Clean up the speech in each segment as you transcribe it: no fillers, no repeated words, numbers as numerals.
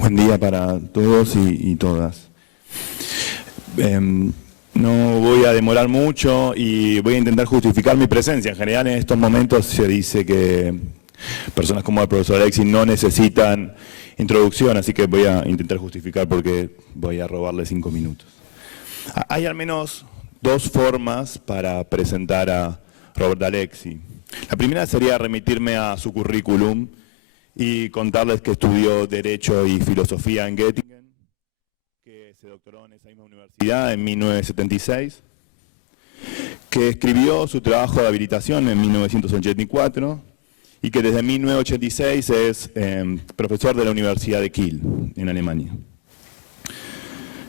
Buen día para todos y todas. No voy a demorar mucho y voy a intentar justificar mi presencia. En general, en estos momentos se dice que personas como el profesor Alexis no necesitan introducción, así que voy a intentar justificar porque voy a robarle 5 minutos. Hay al menos dos formas para presentar a Robert Alexis. La primera sería remitirme a su currículum y contarles que estudió Derecho y Filosofía en Göttingen, que se doctoró en esa misma universidad en 1976, que escribió su trabajo de habilitación en 1984 y que desde 1986 es profesor de la Universidad de Kiel, en Alemania,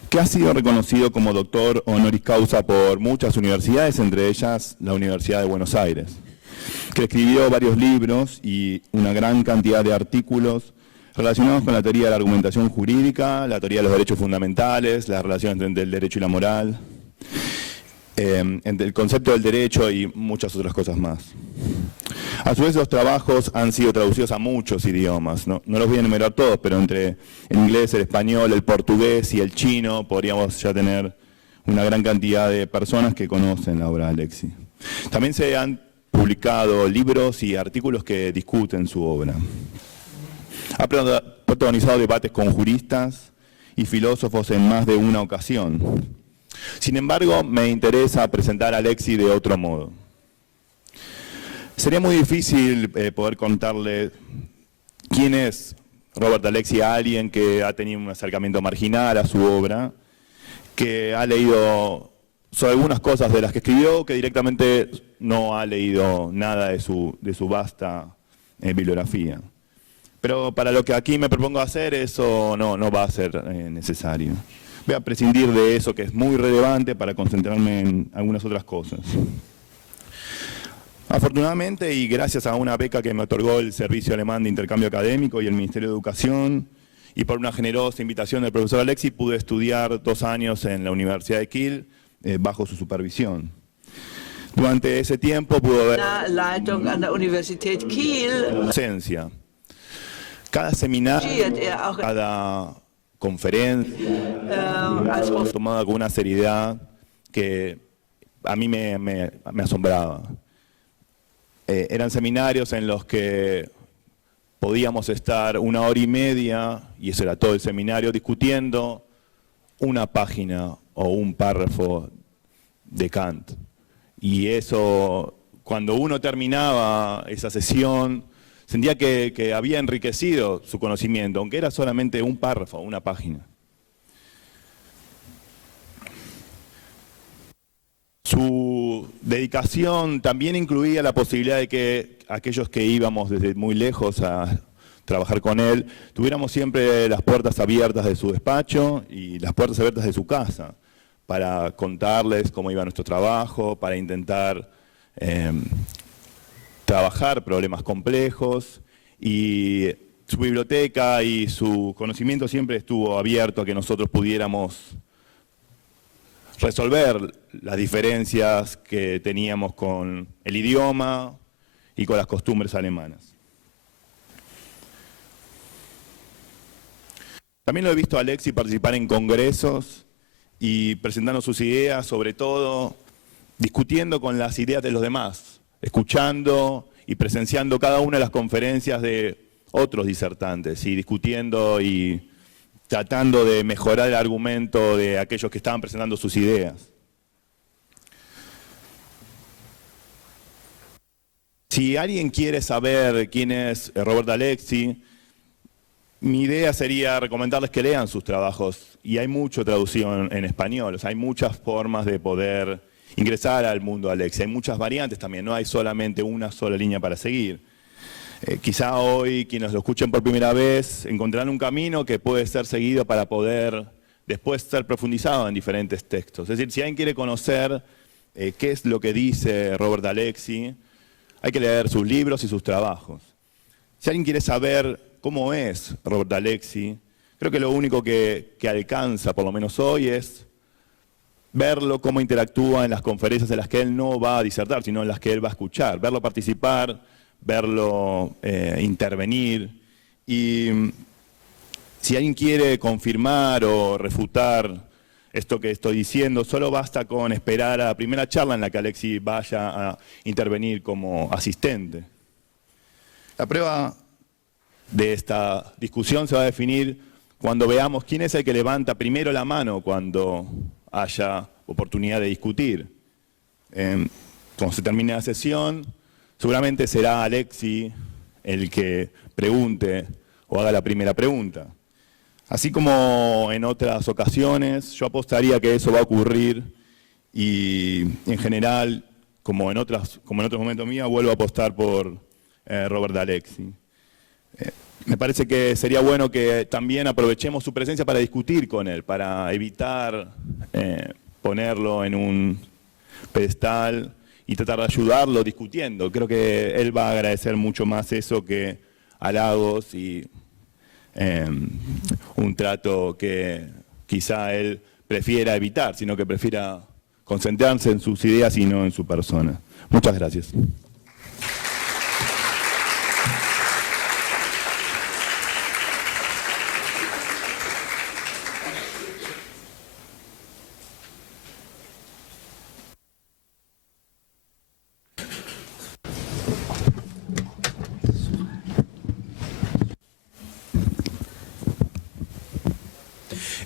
que ha sido reconocido como doctor honoris causa por muchas universidades, entre ellas la Universidad de Buenos Aires, que escribió varios libros y una gran cantidad de artículos relacionados con la teoría de la argumentación jurídica, la teoría de los derechos fundamentales, las relaciones entre el derecho y la moral, entre el concepto del derecho y muchas otras cosas más. A su vez, los trabajos han sido traducidos a muchos idiomas. No los voy a enumerar todos, pero entre el inglés, el español, el portugués y el chino podríamos ya tener una gran cantidad de personas que conocen la obra de Alexis. También se han publicado libros y artículos que discuten su obra. Ha protagonizado debates con juristas y filósofos en más de una ocasión. Sin embargo, me interesa presentar a Alexis de otro modo. Sería muy difícil poder contarle quién es Robert Alexis a alguien que ha tenido un acercamiento marginal a su obra, que ha leído sobre algunas cosas de las que escribió, que directamente no ha leído nada de su vasta bibliografía. Pero para lo que aquí me propongo hacer, eso no va a ser necesario. Voy a prescindir de eso que es muy relevante para concentrarme en algunas otras cosas. Afortunadamente, y gracias a una beca que me otorgó el Servicio Alemán de Intercambio Académico y el Ministerio de Educación, y por una generosa invitación del profesor Alexis, pude estudiar 2 años en la Universidad de Kiel, bajo su supervisión. Durante ese tiempo pudo ver Leitung an der Universität Kiel. docencia. Cada seminario, cada conferencia, tomada con una seriedad que a mí me asombraba. Eran seminarios en los que podíamos estar 1 hora y media, y eso era todo el seminario, discutiendo una página o un párrafo de Kant. Y eso, cuando uno terminaba esa sesión, sentía que había enriquecido su conocimiento, aunque era solamente un párrafo, una página. Su dedicación también incluía la posibilidad de que aquellos que íbamos desde muy lejos a trabajar con él, tuviéramos siempre las puertas abiertas de su despacho y las puertas abiertas de su casa, para contarles cómo iba nuestro trabajo, para intentar trabajar problemas complejos, y su biblioteca y su conocimiento siempre estuvo abierto a que nosotros pudiéramos resolver las diferencias que teníamos con el idioma y con las costumbres alemanas. También lo he visto a Alexis participar en congresos y presentando sus ideas, sobre todo discutiendo con las ideas de los demás, escuchando y presenciando cada una de las conferencias de otros disertantes y discutiendo y tratando de mejorar el argumento de aquellos que estaban presentando sus ideas. Si alguien quiere saber quién es Robert Alexis, mi idea sería recomendarles que lean sus trabajos, y hay mucha traducción en español, o sea, hay muchas formas de poder ingresar al mundo de Alexis, hay muchas variantes también, no hay solamente una sola línea para seguir. Quizá hoy quienes lo escuchen por primera vez encontrarán un camino que puede ser seguido para poder después ser profundizado en diferentes textos. Es decir, si alguien quiere conocer qué es lo que dice Robert Alexis, hay que leer sus libros y sus trabajos. Si alguien quiere saber cómo es Robert Alexis, creo que lo único que alcanza, por lo menos hoy, es verlo cómo interactúa en las conferencias en las que él no va a disertar, sino en las que él va a escuchar, verlo participar, verlo intervenir. Y Si alguien quiere confirmar o refutar esto que estoy diciendo, solo basta con esperar a la primera charla en la que Alexis vaya a intervenir como asistente. La prueba de esta discusión se va a definir cuando veamos quién es el que levanta primero la mano cuando haya oportunidad de discutir. Cuando se termine la sesión, seguramente será Alexis el que pregunte o haga la primera pregunta. Así como en otras ocasiones, yo apostaría que eso va a ocurrir y en general, como en otros momentos míos, vuelvo a apostar por Robert Alexis. Me parece que sería bueno que también aprovechemos su presencia para discutir con él, para evitar ponerlo en un pedestal y tratar de ayudarlo discutiendo. Creo que él va a agradecer mucho más eso que halagos y un trato que quizá él prefiera evitar, sino que prefiera concentrarse en sus ideas y no en su persona. Muchas gracias.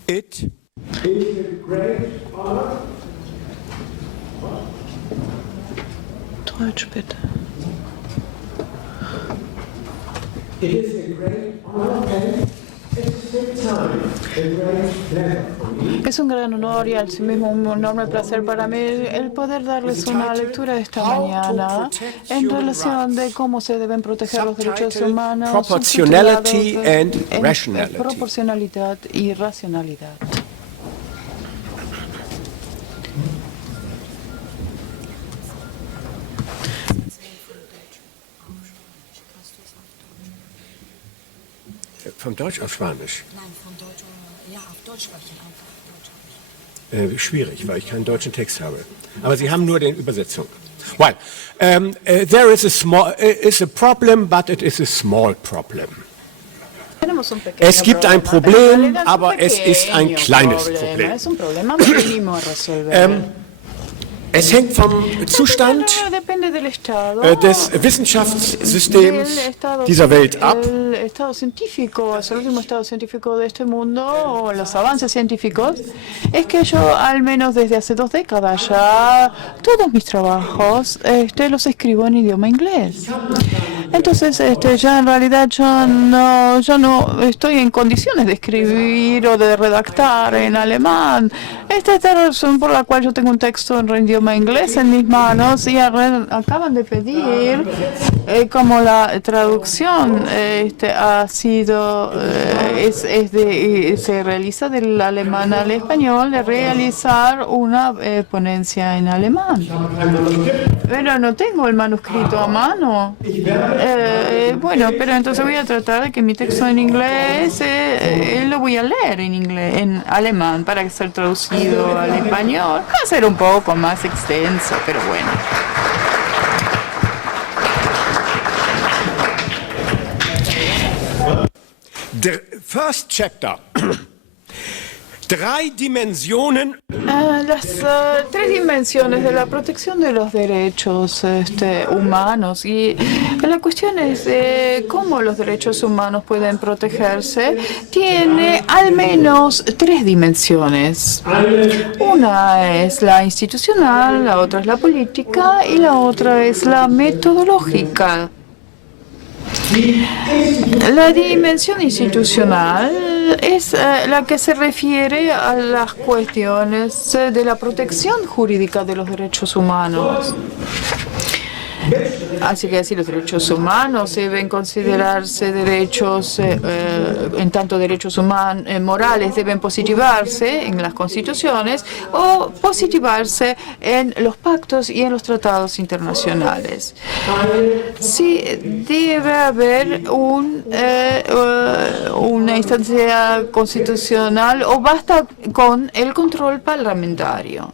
It is a great honor. Deutsch, bitte. It is a great honor and at the same time a great pleasure for me. Es un gran honor y al sí mismo un enorme placer para mí el poder darles una lectura esta mañana en relación de cómo se deben proteger los derechos humanos, Proportionality and en rationality. proporcionalidad y racionalidad. Von Deutsch auf Spanisch? Nein, von Deutsch, ja, auf Deutsch sprechen einfach. Deutsch habe ich. Schwierig, weil ich keinen deutschen Text habe. Aber Sie haben nur die Übersetzung. Well, there is a problem, but it is a small problem. Tenemos un pequeño Es gibt ein problema, pero en Problem, realidad es un aber es ist ein pequeño kleines problema. Problem. Es un problema mínimo a resolver. Es hängt vom Zustand Depende del estado des Wissenschaftssystems del estado, dieser Welt ab. el estado científico, es el último estado científico de este mundo, o los avances científicos, es que yo, al menos desde hace 2 décadas ya, todos mis trabajos los escribo en idioma inglés. Entonces, ya en realidad yo no estoy en condiciones de escribir o de redactar en alemán. Esta es la razón por la cual yo tengo un texto en idioma inglés en mis manos y acaban de pedir como la traducción ha sido se realiza del alemán al español, de realizar una ponencia en alemán. Pero no tengo el manuscrito a mano. Bueno, pero entonces voy a tratar de que mi texto en inglés lo voy a leer en inglés, en alemán, para ser traducido al español. Va a ser un poco más extenso, pero bueno. The first chapter. 3 Dimensionen. Las 3 dimensiones de la protección de los derechos humanos. Y la cuestión es cómo los derechos humanos pueden protegerse. Tiene al menos 3 dimensiones. Una es la institucional, la otra es la política y la otra es la metodológica. La dimensión institucional es la que se refiere a las cuestiones de la protección jurídica de los derechos humanos. Así que si los derechos humanos deben considerarse derechos, en tanto derechos morales deben positivarse en las constituciones o positivarse en los pactos y en los tratados internacionales. Sí, debe haber una instancia constitucional o basta con el control parlamentario.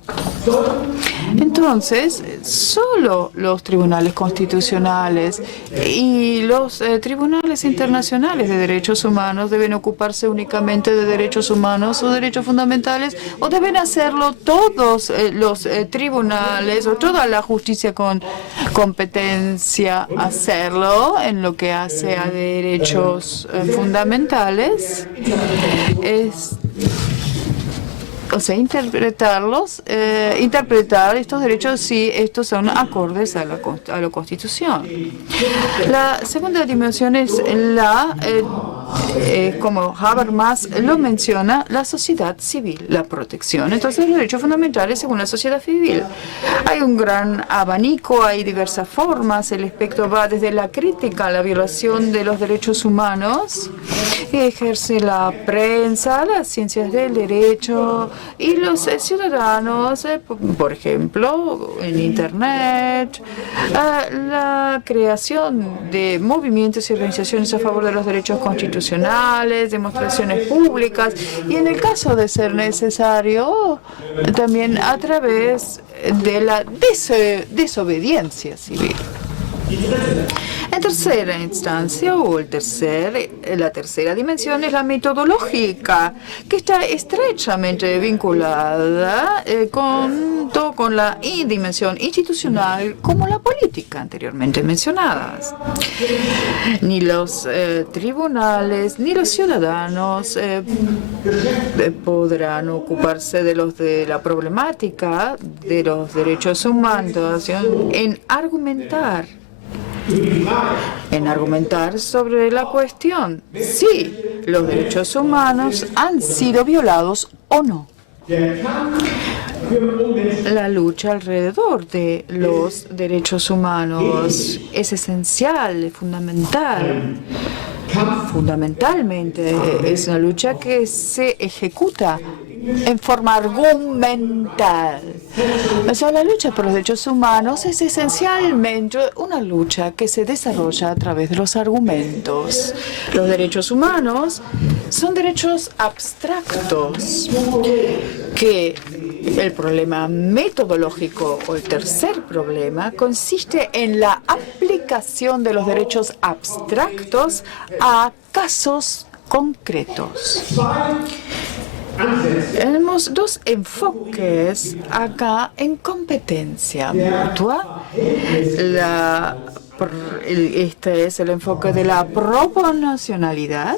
Entonces, solo los tribunales constitucionales y los tribunales internacionales de derechos humanos deben ocuparse únicamente de derechos humanos o derechos fundamentales, o deben hacerlo todos los tribunales o toda la justicia con competencia hacerlo en lo que hace a derechos fundamentales. Interpretar estos derechos si estos son acordes a la Constitución. La segunda dimensión es como Habermas lo menciona, la sociedad civil, la protección. Entonces, los derechos fundamentales según la sociedad civil. Hay un gran abanico, hay diversas formas. El espectro va desde la crítica a la violación de los derechos humanos que ejerce la prensa, las ciencias del derecho y los ciudadanos, por ejemplo, en Internet, la creación de movimientos y organizaciones a favor de los derechos constitucionales, demostraciones públicas y, en el caso de ser necesario, también a través de la desobediencia civil. En tercera instancia, la tercera dimensión es la metodológica, que está estrechamente vinculada con la dimensión institucional como la política anteriormente mencionadas. Ni los tribunales ni los ciudadanos podrán ocuparse de la problemática de los derechos humanos en argumentar sobre la cuestión si los derechos humanos han sido violados o no. La lucha alrededor de los derechos humanos es esencial, es fundamental. Fundamentalmente es una lucha que se ejecuta en forma argumental. O sea, la lucha por los derechos humanos es esencialmente una lucha que se desarrolla a través de los argumentos. Los derechos humanos son derechos abstractos que el problema metodológico o el tercer problema consiste en la aplicación de los derechos abstractos a casos concretos. Tenemos dos enfoques acá en competencia mutua. Este es el enfoque de la proporcionalidad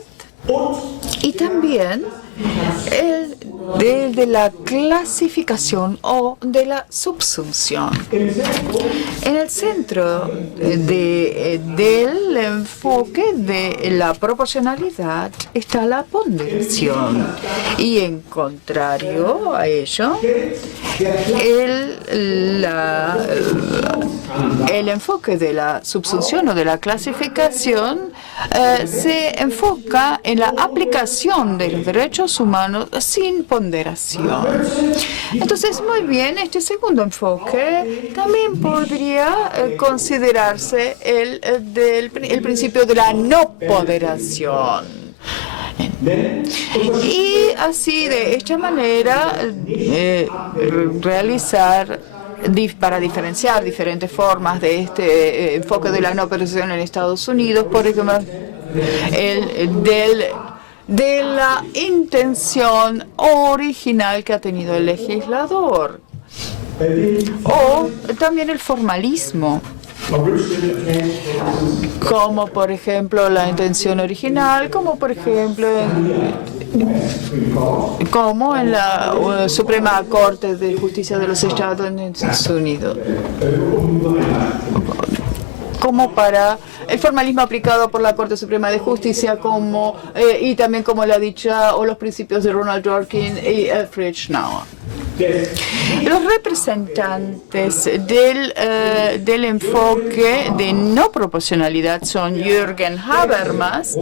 y también el de la clasificación o de la subsunción. En el centro del enfoque de la proporcionalidad está la ponderación y, en contrario a ello, el enfoque de la subsunción o de la clasificación se enfoca en la aplicación de los derechos humanos sin ponderación. Entonces, muy bien, este segundo enfoque también podría considerarse el principio de la no ponderación. Y así, de esta manera, para diferenciar diferentes formas de este enfoque de la no ponderación en Estados Unidos, por ejemplo, de la intención original que ha tenido el legislador, o también el formalismo, como por ejemplo la intención original, como por ejemplo como en la Suprema Corte de Justicia de los Estados Unidos, como para el formalismo aplicado por la Corte Suprema de Justicia, y también como la dicha o los principios de Ronald Dworkin y Friedrich Schnauer. Los representantes del enfoque de no proporcionalidad son Jürgen Habermas,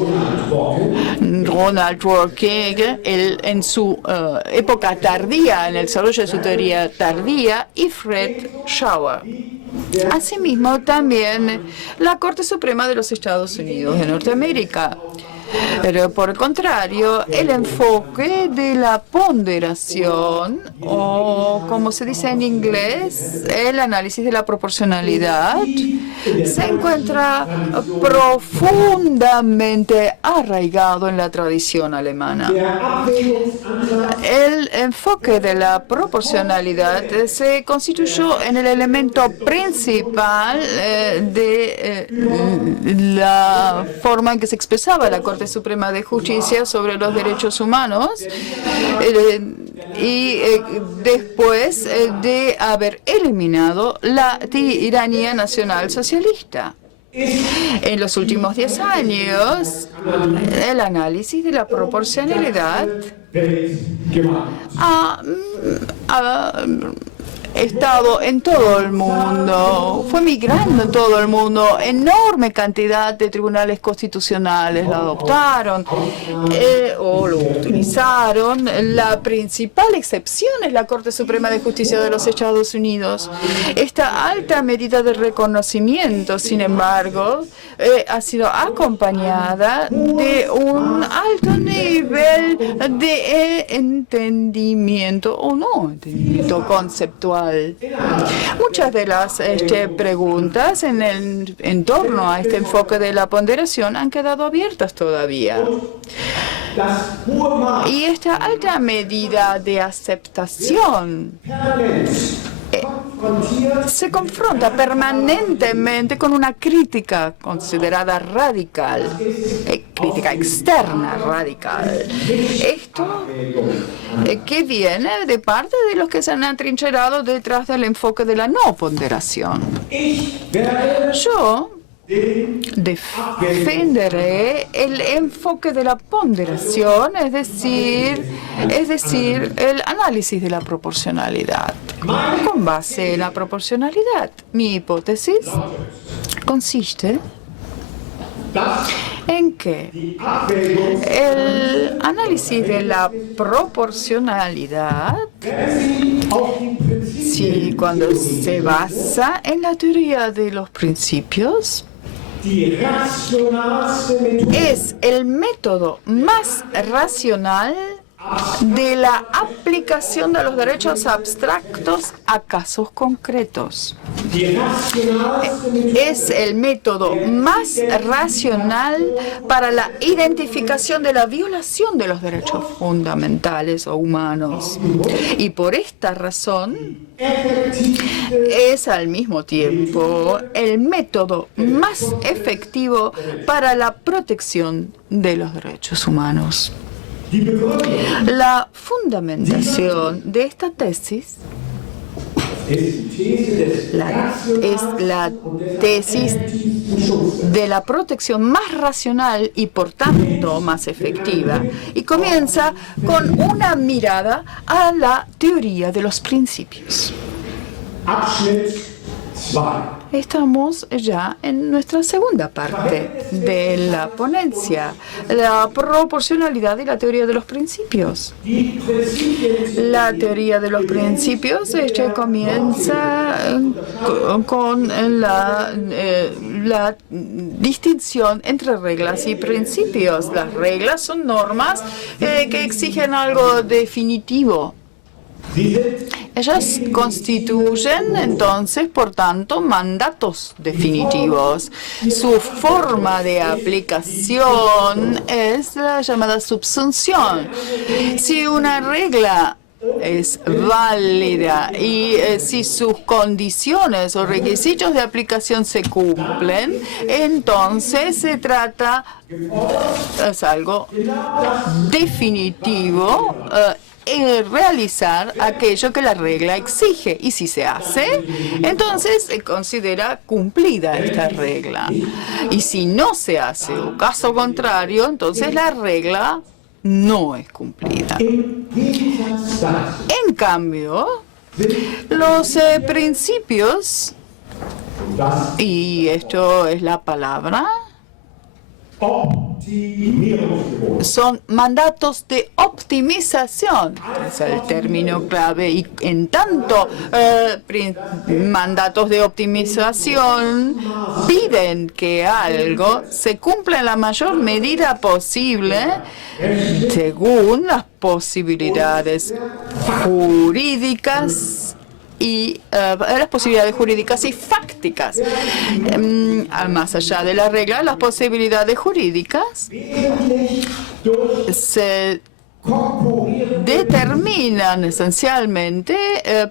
Ronald Dworkin en su época tardía, en el desarrollo de su teoría tardía, y Fred Schauer. Asimismo, también la Corte Suprema de los Estados Unidos de Norteamérica. Pero por el contrario, el enfoque de la ponderación, o como se dice en inglés, el análisis de la proporcionalidad, se encuentra profundamente arraigado en la tradición alemana. El enfoque de la proporcionalidad se constituyó en el elemento principal de la forma en que se expresaba la Corte Suprema de Justicia sobre los derechos humanos y después de haber eliminado la tiranía nacional socialista. En los últimos 10 años, el análisis de la proporcionalidad ha estado en todo el mundo, fue migrando en todo el mundo. Enorme cantidad de tribunales constitucionales lo adoptaron o lo utilizaron. La principal excepción es la Corte Suprema de Justicia de los Estados Unidos. Esta alta medida de reconocimiento, sin embargo, ha sido acompañada de un alto nivel de entendimiento o no entendimiento conceptual. Muchas de las preguntas en torno a este enfoque de la ponderación han quedado abiertas todavía. Y esta alta medida de aceptación se confronta permanentemente con una crítica considerada radical, crítica externa radical. Esto que viene de parte de los que se han atrincherado detrás del enfoque de la no ponderación. Yo defenderé el enfoque de la ponderación, es decir, el análisis de la proporcionalidad. Con base en la proporcionalidad, mi hipótesis consiste en que el análisis de la proporcionalidad, cuando se basa en la teoría de los principios, es el método más racional de la aplicación de los derechos abstractos a casos concretos. Es el método más racional para la identificación de la violación de los derechos fundamentales o humanos. Y por esta razón es al mismo tiempo el método más efectivo para la protección de los derechos humanos. La fundamentación de esta tesis es la tesis de la protección más racional y por tanto más efectiva, y comienza con una mirada a la teoría de los principios. Estamos ya en nuestra segunda parte de la ponencia, la proporcionalidad y la teoría de los principios. La teoría de los principios comienza con la distinción entre reglas y principios. Las reglas son normas que exigen algo definitivo. Ellas constituyen, entonces, por tanto, mandatos definitivos. Su forma de aplicación es la llamada subsunción. Si una regla es válida y si sus condiciones o requisitos de aplicación se cumplen, entonces se trata, es algo definitivo, realizar aquello que la regla exige, y si se hace, entonces se considera cumplida esta regla, y si no se hace o caso contrario, entonces la regla no es cumplida. En cambio, los principios, y esto es la palabra, son mandatos de optimización, que es el término clave, y en tanto mandatos de optimización piden que algo se cumpla en la mayor medida posible según las posibilidades jurídicas y las posibilidades jurídicas y fácticas. Más allá de la regla, las posibilidades jurídicas se determinan esencialmente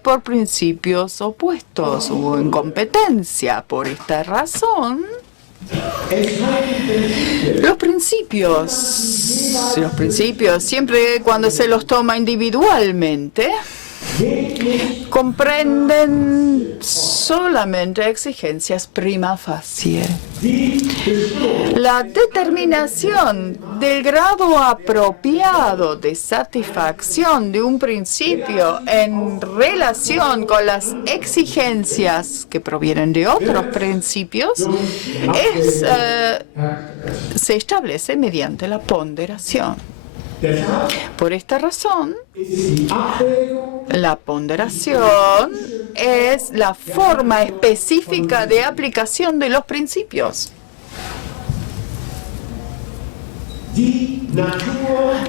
por principios opuestos o en competencia. Por esta razón, los principios, siempre cuando se los toma individualmente, comprenden solamente exigencias prima facie. La determinación del grado apropiado de satisfacción de un principio en relación con las exigencias que provienen de otros principios se establece mediante la ponderación. Por esta razón, la ponderación es la forma específica de aplicación de los principios.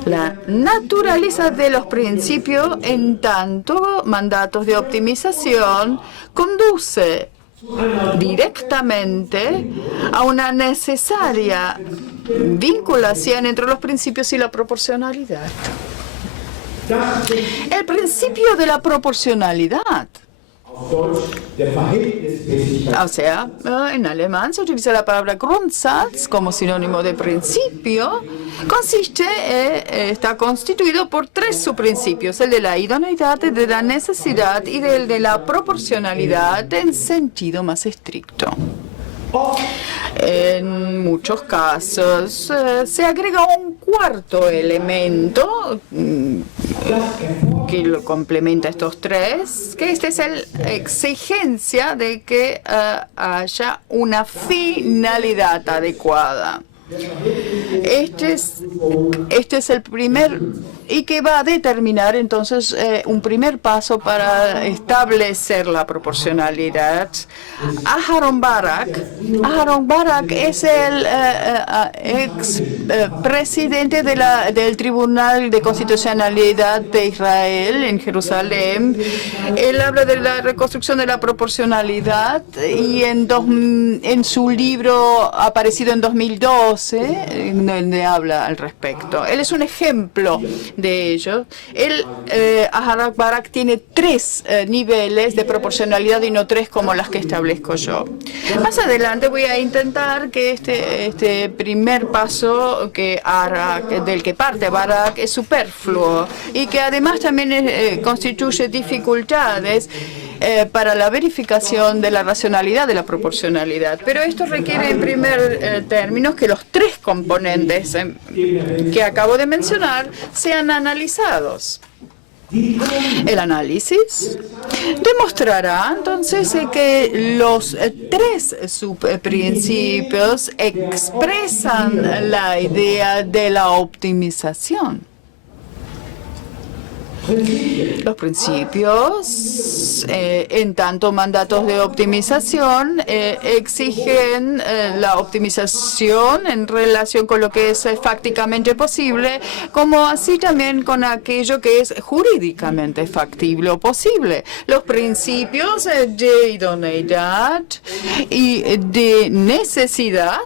La naturaleza de los principios, en tanto mandatos de optimización, conduce directamente a una necesaria vinculación entre los principios y la proporcionalidad. El principio de la proporcionalidad, o sea, en alemán se utiliza la palabra Grundsatz como sinónimo de principio, está constituido por tres subprincipios: el de la idoneidad, el de la necesidad y el de la proporcionalidad en sentido más estricto. En muchos casos se agrega un cuarto elemento que lo complementa estos tres, que es la exigencia de que haya una finalidad adecuada. Este es el primer, y que va a determinar entonces un primer paso para establecer la proporcionalidad. Aharon Barak es el ex presidente del Tribunal de Constitucionalidad de Israel en Jerusalén. Él habla de la reconstrucción de la proporcionalidad y en su libro aparecido en 2012, donde habla al respecto. Él es un ejemplo de ello. Aharon Barak tiene tres niveles de proporcionalidad y no tres como las que establezco yo. Más adelante voy a intentar que este primer paso del que parte Barak es superfluo y que además también constituye dificultades para la verificación de la racionalidad de la proporcionalidad. Pero esto requiere en primer término que los tres componentes que acabo de mencionar sean analizados. El análisis demostrará entonces que los tres subprincipios expresan la idea de la optimización. Los principios, en tanto mandatos de optimización, exigen la optimización en relación con lo que es fácticamente posible, como así también con aquello que es jurídicamente factible o posible. Los principios de idoneidad y de necesidad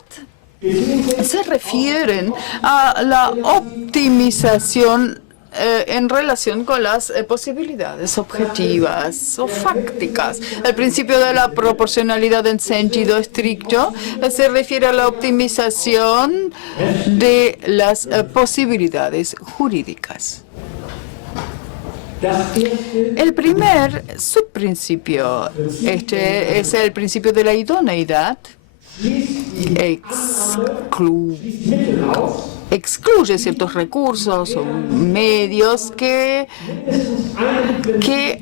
se refieren a la optimización en relación con las posibilidades objetivas o fácticas. El principio de la proporcionalidad en sentido estricto se refiere a la optimización de las posibilidades jurídicas. El primer subprincipio, es el principio de la idoneidad, excluye ciertos recursos o medios que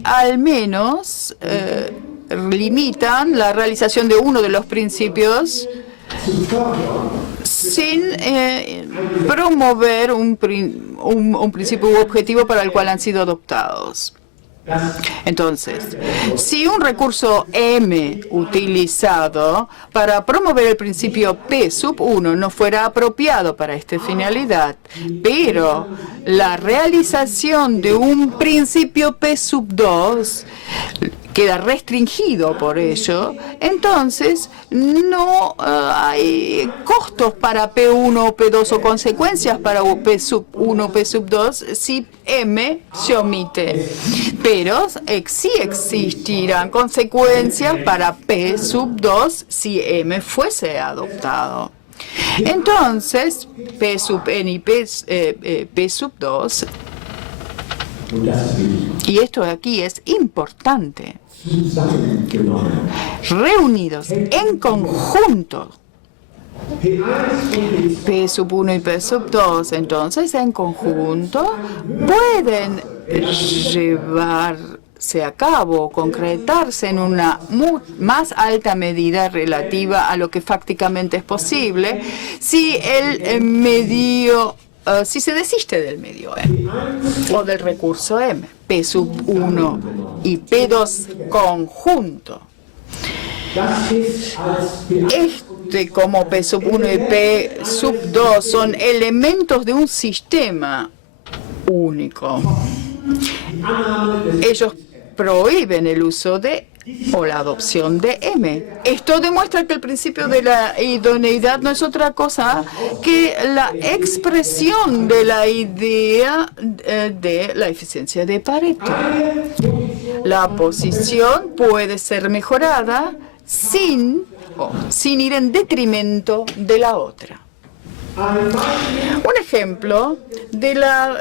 al menos limitan la realización de uno de los principios sin promover un principio u objetivo para el cual han sido adoptados. Entonces, si un recurso M utilizado para promover el principio P sub 1 no fuera apropiado para esta finalidad, pero la realización de un principio P sub 2 queda restringido por ello, entonces no hay costos para P1 o P2 o consecuencias para P sub 1 o P sub 2 si M se omite. Pero sí existirán consecuencias para P sub 2 si M fuese adoptado. Entonces, P sub n y P sub 2, y esto aquí es importante, reunidos en conjunto, P sub 1 y P sub 2, entonces en conjunto pueden llevarse a cabo, concretarse en una más alta medida relativa a lo que fácticamente es posible si el medio si se desiste del medio M o del recurso M, P sub 1 y P2 conjunto. Como P sub 1 y P sub 2 son elementos de un sistema único, ellos prohíben el uso de o la adopción de M. Esto demuestra que el principio de la idoneidad no es otra cosa que la expresión de la idea de la eficiencia de Pareto. La posición puede ser mejorada sin ir en detrimento de la otra. Un ejemplo de la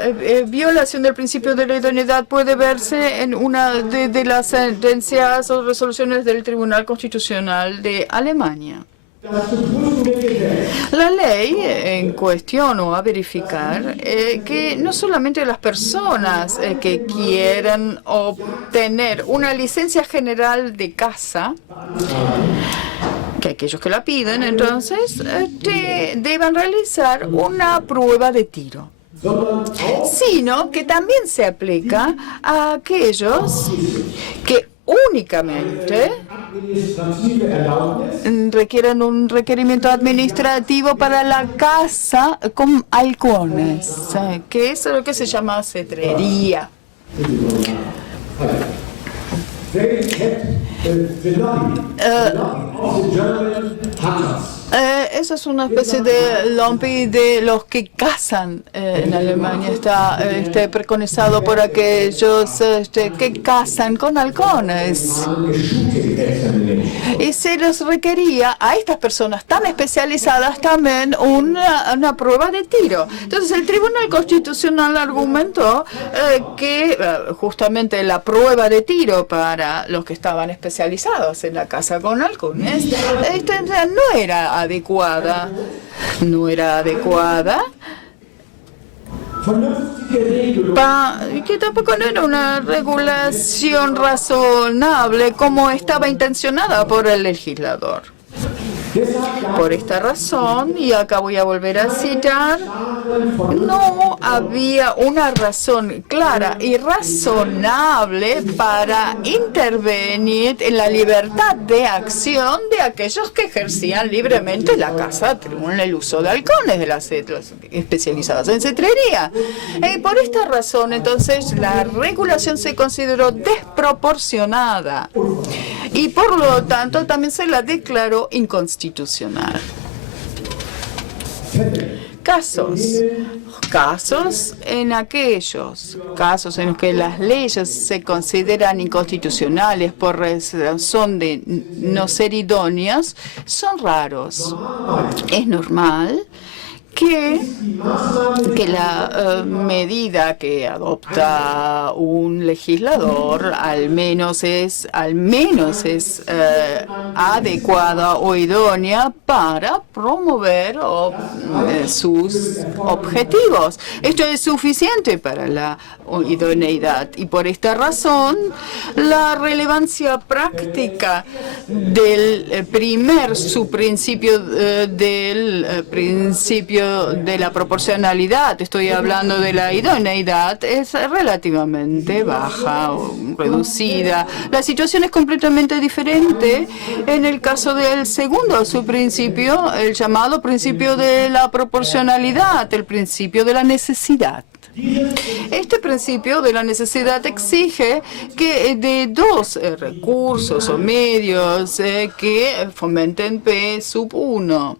violación del principio de la idoneidad puede verse en una de las sentencias o resoluciones del Tribunal Constitucional de Alemania. La ley en cuestión o a verificar que no solamente las personas que quieran obtener una licencia general de caza, que aquellos que la piden, entonces, deban realizar una prueba de tiro, sino que también se aplica a aquellos que únicamente requieren un requerimiento administrativo para la caza con halcones, que es lo que se llama cetrería. Esa es una especie de Lompi de los que cazan en Alemania. Está preconizado por aquellos que cazan con halcones. Y se les requería a estas personas tan especializadas también una prueba de tiro. Entonces el Tribunal Constitucional argumentó que justamente la prueba de tiro para los que estaban especializados en la caza con halcones no era adecuada, que tampoco no era una regulación razonable como estaba intencionada por el legislador. Por esta razón, y acá voy a volver a citar, no había una razón clara y razonable para intervenir en la libertad de acción de aquellos que ejercían libremente la caza con el uso de halcones, de las especializadas en cetrería. Por esta razón, entonces, la regulación se consideró desproporcionada y, por lo tanto, también se la declaró inconstitucional. Casos en aquellos casos en los que las leyes se consideran inconstitucionales por razón de no ser idóneas son raros. Es normal que la medida que adopta un legislador al menos es adecuada o idónea para promover sus objetivos. Esto es suficiente para la idoneidad y por esta razón la relevancia práctica del primer subprincipio del principio de la proporcionalidad, estoy hablando de la idoneidad, es relativamente baja o reducida. La situación es completamente diferente en el caso del segundo subprincipio, el llamado principio de la proporcionalidad, el principio de la necesidad. Este principio de la necesidad exige que de dos recursos o medios que fomenten P sub 1.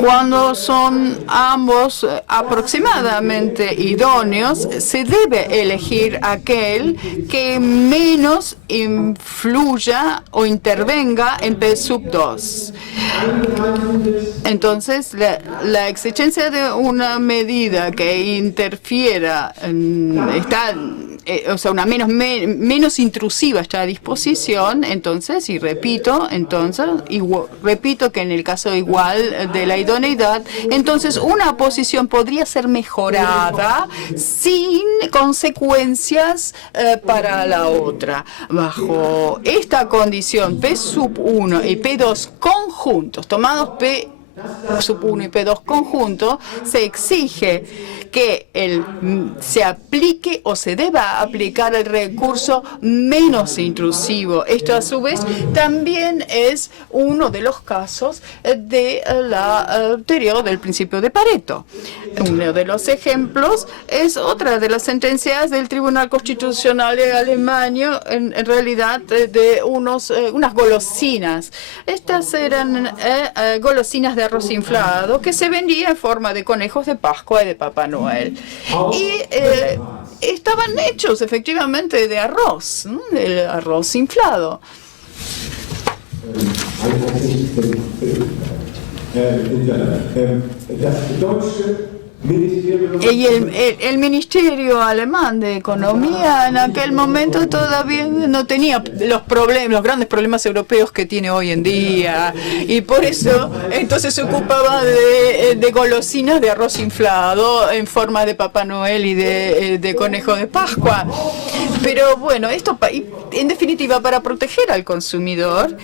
Cuando son ambos aproximadamente idóneos, se debe elegir aquel que menos influya o intervenga en P sub 2. Entonces, la exigencia de una medida que interfiera, una menos intrusiva está a disposición, entonces, repito que en el caso igual de la idoneidad, entonces una posición podría ser mejorada sin consecuencias para la otra. Bajo esta condición, P sub 1 y P2 conjuntos, tomados P sub 1 y P2 conjunto, se exige que se aplique o se deba aplicar el recurso menos intrusivo. Esto, a su vez, también es uno de los casos de la teoría del principio de Pareto. Uno de los ejemplos es otra de las sentencias del Tribunal Constitucional de Alemania, en realidad de unas golosinas. Estas eran golosinas de arroz inflado que se vendían en forma de conejos de Pascua y de Papá Noel. Y estaban hechos efectivamente de arroz, ¿no? El arroz inflado. Y el Ministerio Alemán de Economía en aquel momento todavía no tenía los grandes problemas europeos que tiene hoy en día, y por eso entonces se ocupaba de golosinas de arroz inflado en forma de Papá Noel y de conejo de Pascua. Pero bueno, esto en definitiva para proteger al consumidor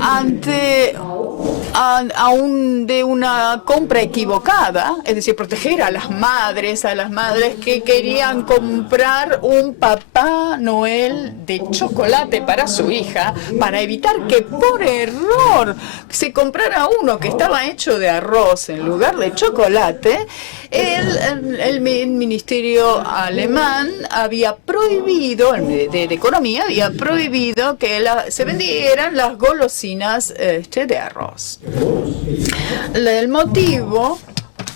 ante de una compra equivocada, es decir, proteger a las madres que querían comprar un Papá Noel de chocolate para su hija, para evitar que por error se comprara uno que estaba hecho de arroz en lugar de chocolate. El Ministerio Alemán había prohibido, de Economía, había prohibido que se vendieran las golosinas de arroz. El motivo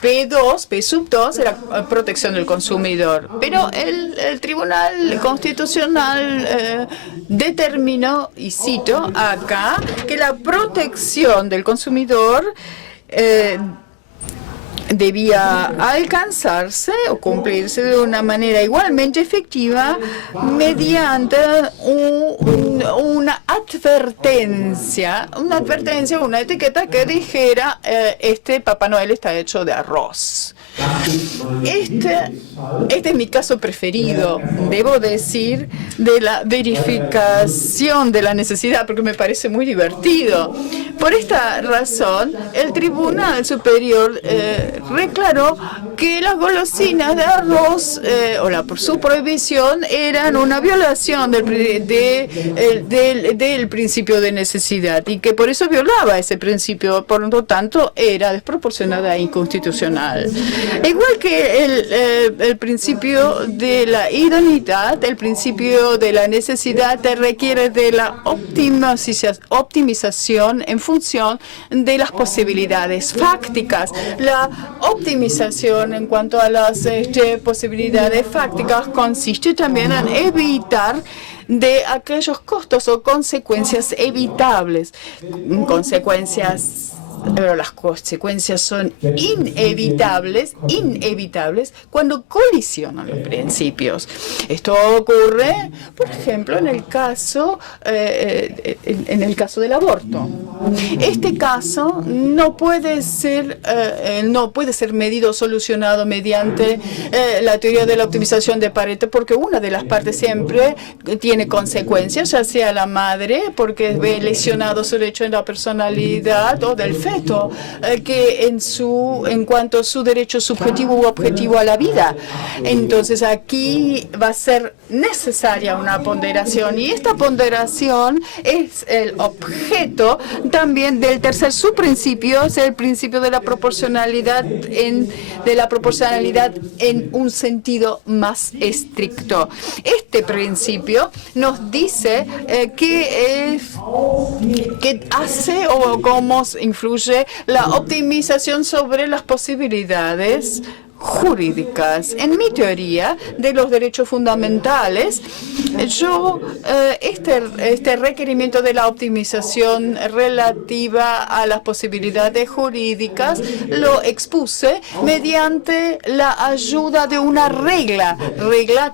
P2, P sub 2, era protección del consumidor. Pero el Tribunal Constitucional determinó, y cito acá, que la protección del consumidor debía alcanzarse o cumplirse de una manera igualmente efectiva mediante una advertencia, una etiqueta que dijera este Papá Noel está hecho de arroz. Este es mi caso preferido, debo decir, de la verificación de la necesidad, porque me parece muy divertido. Por esta razón, el Tribunal Superior declaró que las golosinas de arroz, por su prohibición, eran una violación del principio de necesidad, y que por eso violaba ese principio, por lo tanto, era desproporcionada e inconstitucional. Igual que el principio de la idoneidad, el principio de la necesidad requiere de la optimización en función de las posibilidades fácticas. La optimización en cuanto a las posibilidades fácticas consiste también en evitar de aquellos costos o consecuencias evitables, consecuencias pero las consecuencias son inevitables cuando colisionan los principios. Esto ocurre, por ejemplo, en el caso del aborto. Este caso no puede ser medido o solucionado mediante la teoría de la optimización de Pareto, porque una de las partes siempre tiene consecuencias, ya sea la madre, porque ve lesionado su derecho en la personalidad, o del feto, que en cuanto a su derecho subjetivo u objetivo a la vida. Entonces aquí va a ser necesaria una ponderación, y esta ponderación es el objeto también del tercer subprincipio, es el principio de la proporcionalidad en un sentido más estricto. Este principio nos dice qué hace o cómo influye la optimización sobre las posibilidades jurídicas. En mi teoría de los derechos fundamentales, este requerimiento de la optimización relativa a las posibilidades jurídicas lo expuse mediante la ayuda de una regla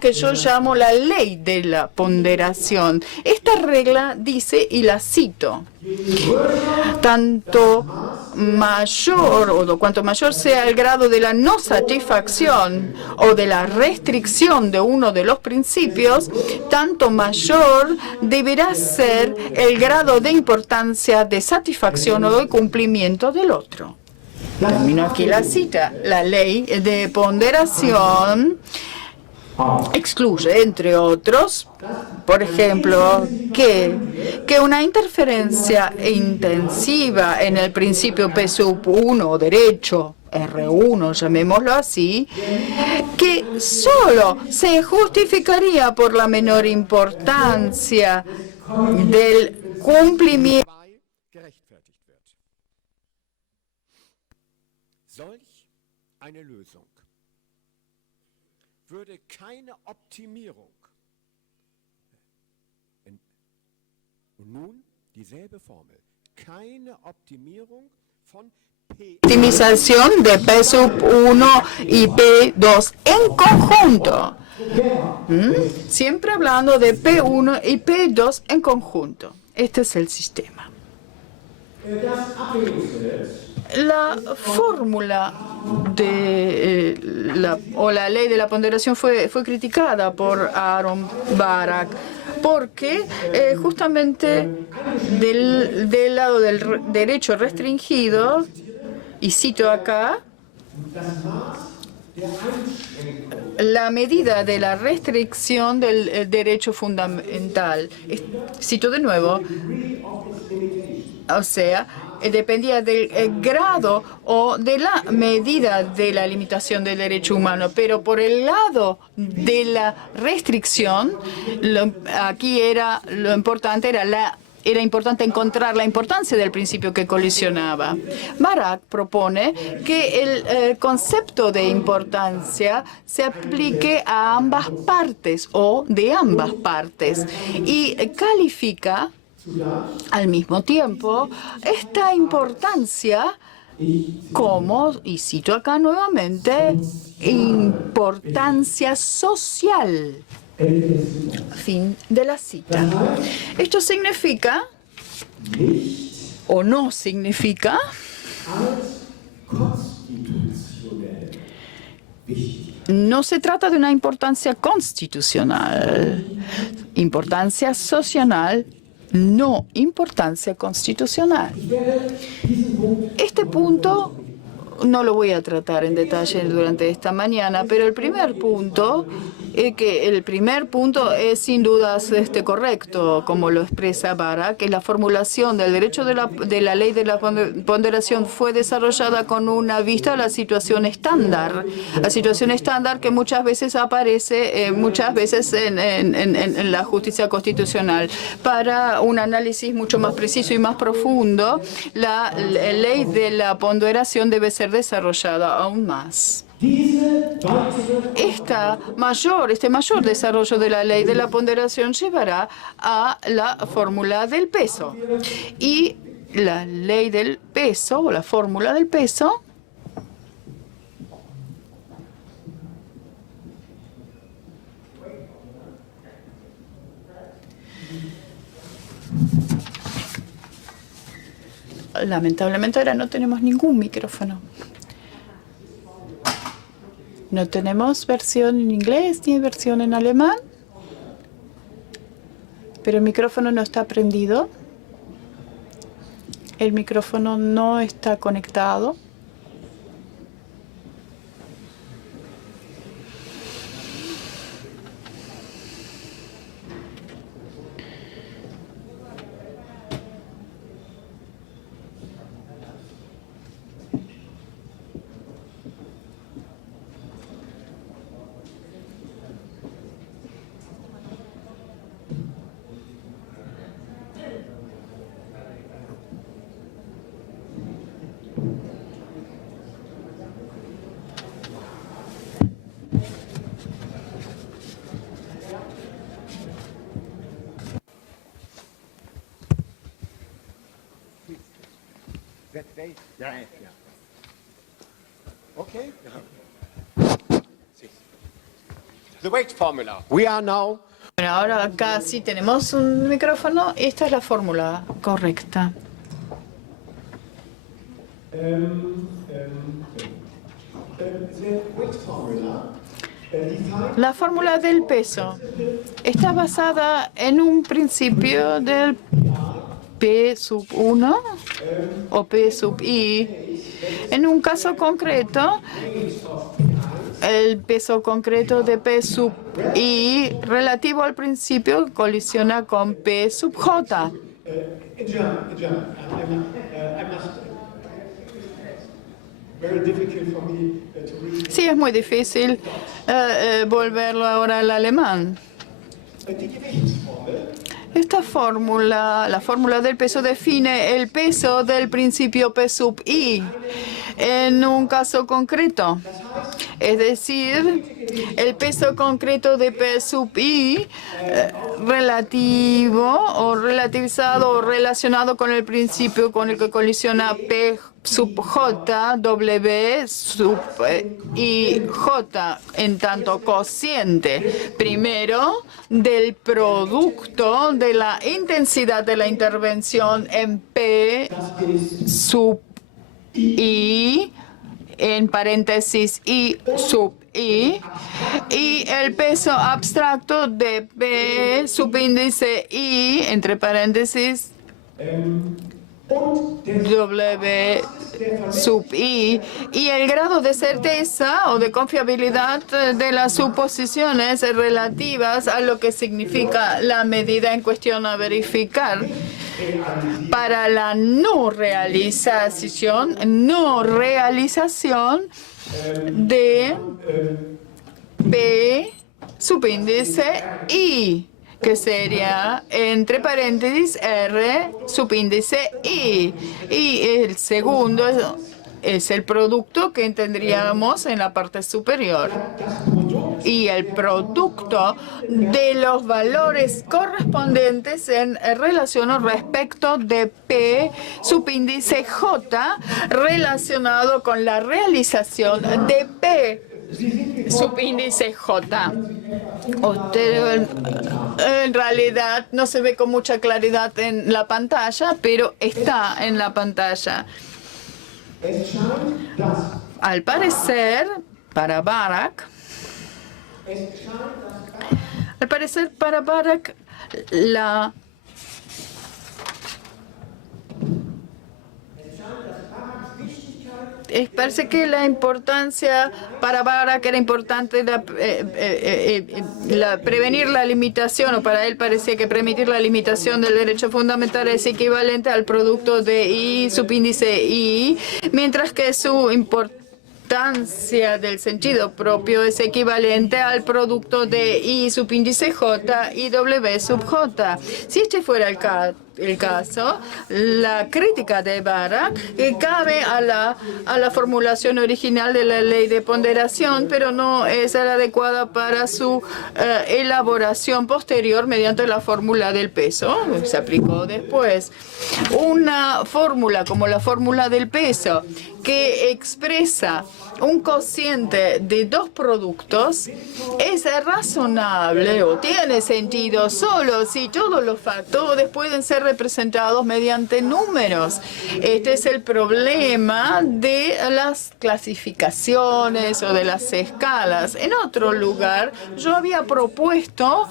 que yo llamo la ley de la ponderación. Esta regla dice, y la cito: cuanto mayor sea el grado de la no satisfacción o de la restricción de uno de los principios, tanto mayor deberá ser el grado de importancia de satisfacción o de cumplimiento del otro. Termino aquí la cita. La ley de ponderación excluye, entre otros, por ejemplo, que una interferencia intensiva en el principio P sub 1 o derecho R1, llamémoslo así, que solo se justificaría por la menor importancia del cumplimiento. Würde keine Optimierung. Und nun dieselbe Formel. Keine Optimierung von P. Optimización de P sub 1 y P2 en conjunto. Siempre hablando de P1 y P2 en conjunto. Este es el sistema. La fórmula de la ley de la ponderación fue criticada por Aaron Barak, porque justamente del lado del derecho restringido, y cito acá, la medida de la restricción del derecho fundamental, cito de nuevo, o sea, dependía del grado o de la medida de la limitación del derecho humano, pero por el lado de la restricción, aquí era lo importante, era importante encontrar la importancia del principio que colisionaba. Barak propone que el concepto de importancia se aplique a ambas partes o de ambas partes, y califica al mismo tiempo esta importancia como, y cito acá nuevamente, importancia social. Fin de la cita. Esto significa, o no significa, no se trata de una importancia constitucional, importancia social, no importancia constitucional. Este punto no lo voy a tratar en detalle durante esta mañana, pero el primer punto es sin dudas correcto, como lo expresa Barak, que la formulación del derecho de la ley de la ponderación fue desarrollada con una vista a la situación estándar que muchas veces aparece en la justicia constitucional. Para un análisis mucho más preciso y más profundo, la ley de la ponderación debe ser desarrollada aún más. Este mayor desarrollo de la ley de la ponderación llevará a la fórmula del peso. Y la ley del peso o la fórmula del peso lamentablemente ahora no tenemos ningún micrófono. No tenemos versión en inglés ni versión en alemán, pero el micrófono no está prendido. El micrófono no está conectado. Okay. The weight formula. We are now. Bueno, ahora acá sí tenemos un micrófono. Esta es la fórmula correcta. La fórmula del peso está basada en un principio del P sub 1 o P sub I. En un caso concreto, el peso concreto de P sub I relativo al principio colisiona con P sub J. Sí, es muy difícil volverlo ahora al alemán. Esta fórmula, la fórmula del peso, define el peso del principio P sub I en un caso concreto. Es decir, el peso concreto de P sub I relativo o relativizado o relacionado con el principio con el que colisiona P sub J, W sub I J, en tanto cociente, primero, del producto de la intensidad de la intervención en P sub I, en paréntesis I sub I, y el peso abstracto de P subíndice I, entre paréntesis W sub I, y el grado de certeza o de confiabilidad de las suposiciones relativas a lo que significa la medida en cuestión a verificar. Para la no realización de P subíndice I, que sería entre paréntesis R subíndice I. Y el segundo es el producto que tendríamos en la parte superior. Y el producto de los valores correspondientes en relación o respecto de P subíndice J relacionado con la realización de P subíndice J. Usted en realidad no se ve con mucha claridad en la pantalla, pero está en la pantalla. Al parecer, para Barak, parece que la importancia para Barak era importante prevenir la limitación, o para él parecía que permitir la limitación del derecho fundamental es equivalente al producto de I subíndice I, mientras que su importancia del sentido propio es equivalente al producto de I subíndice J y W sub J. Si este fuera el el caso, la crítica de Barak cabe a la formulación original de la ley de ponderación, pero no es la adecuada para su elaboración posterior mediante la fórmula del peso. Se aplicó después. Una fórmula como la fórmula del peso que expresa un cociente de dos productos es razonable o tiene sentido solo si todos los factores pueden ser representados mediante números. Este es el problema de las clasificaciones o de las escalas. En otro lugar, yo había propuesto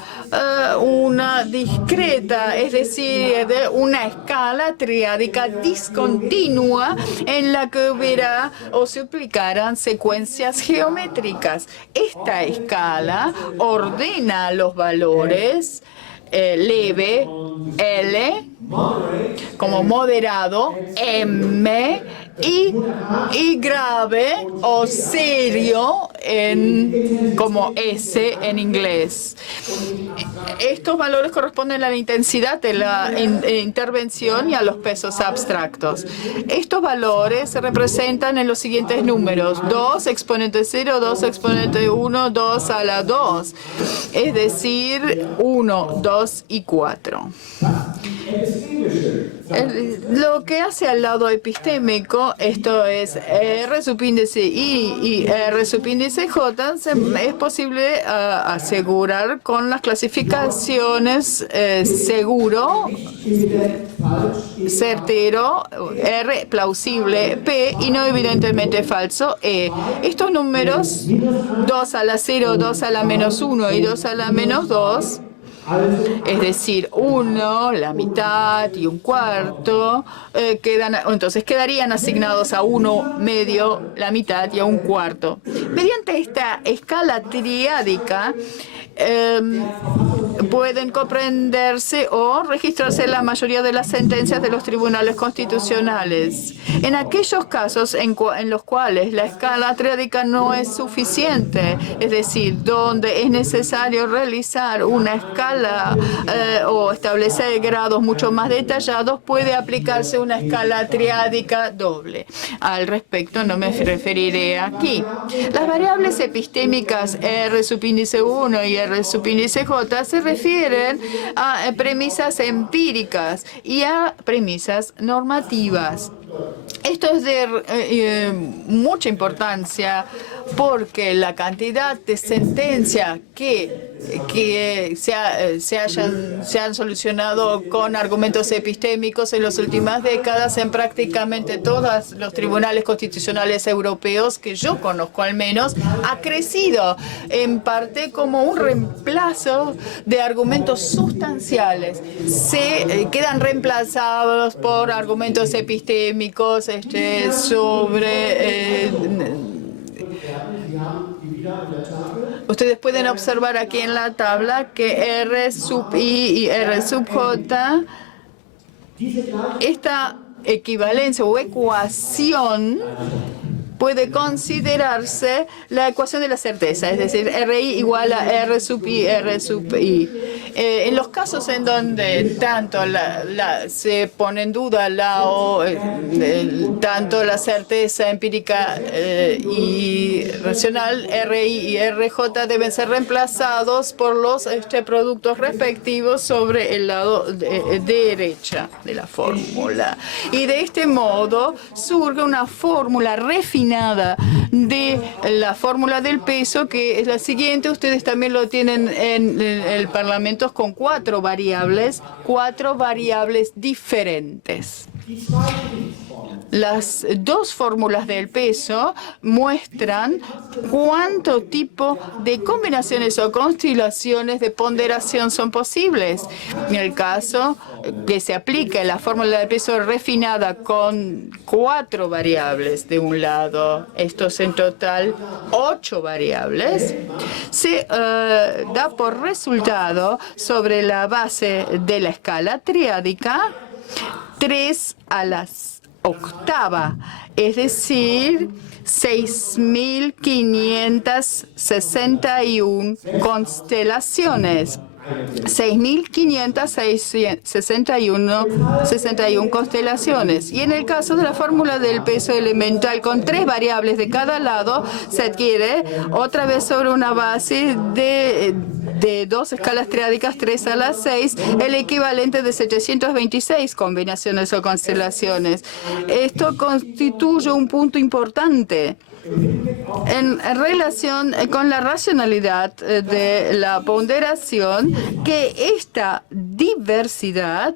una discreta, es decir, de una escala triádica discontinua en la que hubiera o se aplicaran secuencias geométricas. Esta escala ordena los valores leve, L, como moderado, M, y grave o serio como S en inglés. Estos valores corresponden a la intensidad de la intervención y a los pesos abstractos. Estos valores se representan en los siguientes números: 2 exponente 0, 2 exponente 1, 2 a la 2, es decir, 1, 2 y 4. Lo que hace al lado epistémico, esto es R subíndice I y R subíndice J, es posible asegurar con las clasificaciones seguro, certero, R plausible, P y no evidentemente falso, E. Estos números, 2 a la 0, 2 a la menos 1 y 2 a la menos 2, es decir, 1, la mitad y un cuarto, entonces quedarían asignados a 1 medio, la mitad y a un cuarto. Mediante esta escala triádica pueden comprenderse o registrarse la mayoría de las sentencias de los tribunales constitucionales. En aquellos casos en los cuales la escala triádica no es suficiente, es decir, donde es necesario realizar una escala o establecer grados mucho más detallados, puede aplicarse una escala triádica doble. Al respecto no me referiré aquí. Las variables epistémicas R subíndice 1 y R subíndice J se refieren a premisas empíricas y a premisas normativas. Esto es de mucha importancia porque la cantidad de sentencias que se han solucionado con argumentos epistémicos en las últimas décadas en prácticamente todos los tribunales constitucionales europeos, que yo conozco al menos, ha crecido en parte como un reemplazo de argumentos sustanciales. Se quedan reemplazados por argumentos epistémicos sobre... Ustedes pueden observar aquí en la tabla que R sub I y R sub J, esta equivalencia o ecuación puede considerarse la ecuación de la certeza, es decir, RI igual a R sub I, R sub I. En los casos en donde tanto se pone en duda tanto la certeza empírica y racional, RI y RJ deben ser reemplazados por los productos respectivos sobre el lado derecha de la fórmula. Y de este modo surge una fórmula refinada de la fórmula del peso, que es la siguiente. Ustedes también lo tienen en el Parlamento con cuatro variables diferentes. Las dos fórmulas del peso muestran cuánto tipo de combinaciones o constelaciones de ponderación son posibles. En el caso que se aplique la fórmula del peso refinada con 4 variables de un lado, estos en total 8 variables, se da por resultado, sobre la base de la escala triádica, 3 a la octava, es decir, 6.561 constelaciones. 6.561 constelaciones. Y en el caso de la fórmula del peso elemental con 3 variables de cada lado, se adquiere otra vez sobre una base de 2 escalas triádicas 3 a la 6, el equivalente de 726 combinaciones o constelaciones. Esto constituye un punto importante en relación con la racionalidad de la ponderación, que esta diversidad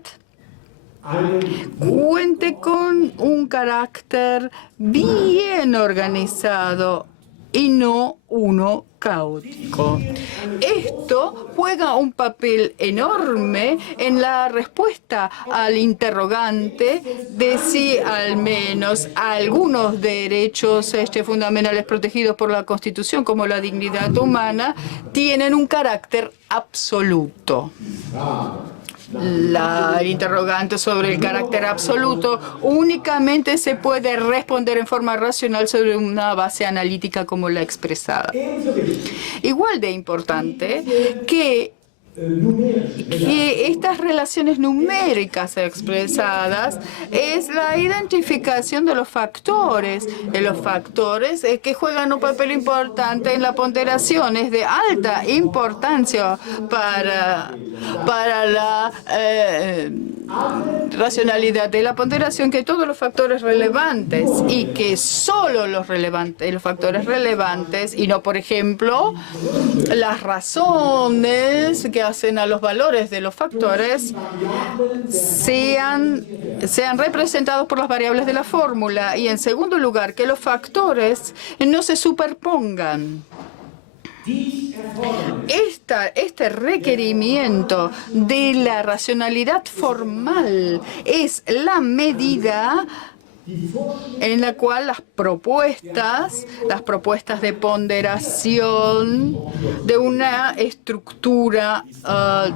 cuente con un carácter bien organizado y no uno caótico. Esto juega un papel enorme en la respuesta al interrogante de si al menos algunos derechos fundamentales protegidos por la Constitución, como la dignidad humana, tienen un carácter absoluto. El interrogante sobre el carácter absoluto únicamente se puede responder en forma racional sobre una base analítica como la expresada. Igual de importante que estas relaciones numéricas expresadas es la identificación de los factores que juegan un papel importante en la ponderación. Es de alta importancia para la racionalidad de la ponderación que todos los factores relevantes, y que solo los factores relevantes, y no, por ejemplo, las razones que hacen a los valores de los factores, sean representados por las variables de la fórmula. Y en segundo lugar, que los factores no se superpongan. Este requerimiento de la racionalidad formal es la medida en la cual las propuestas de ponderación de una estructura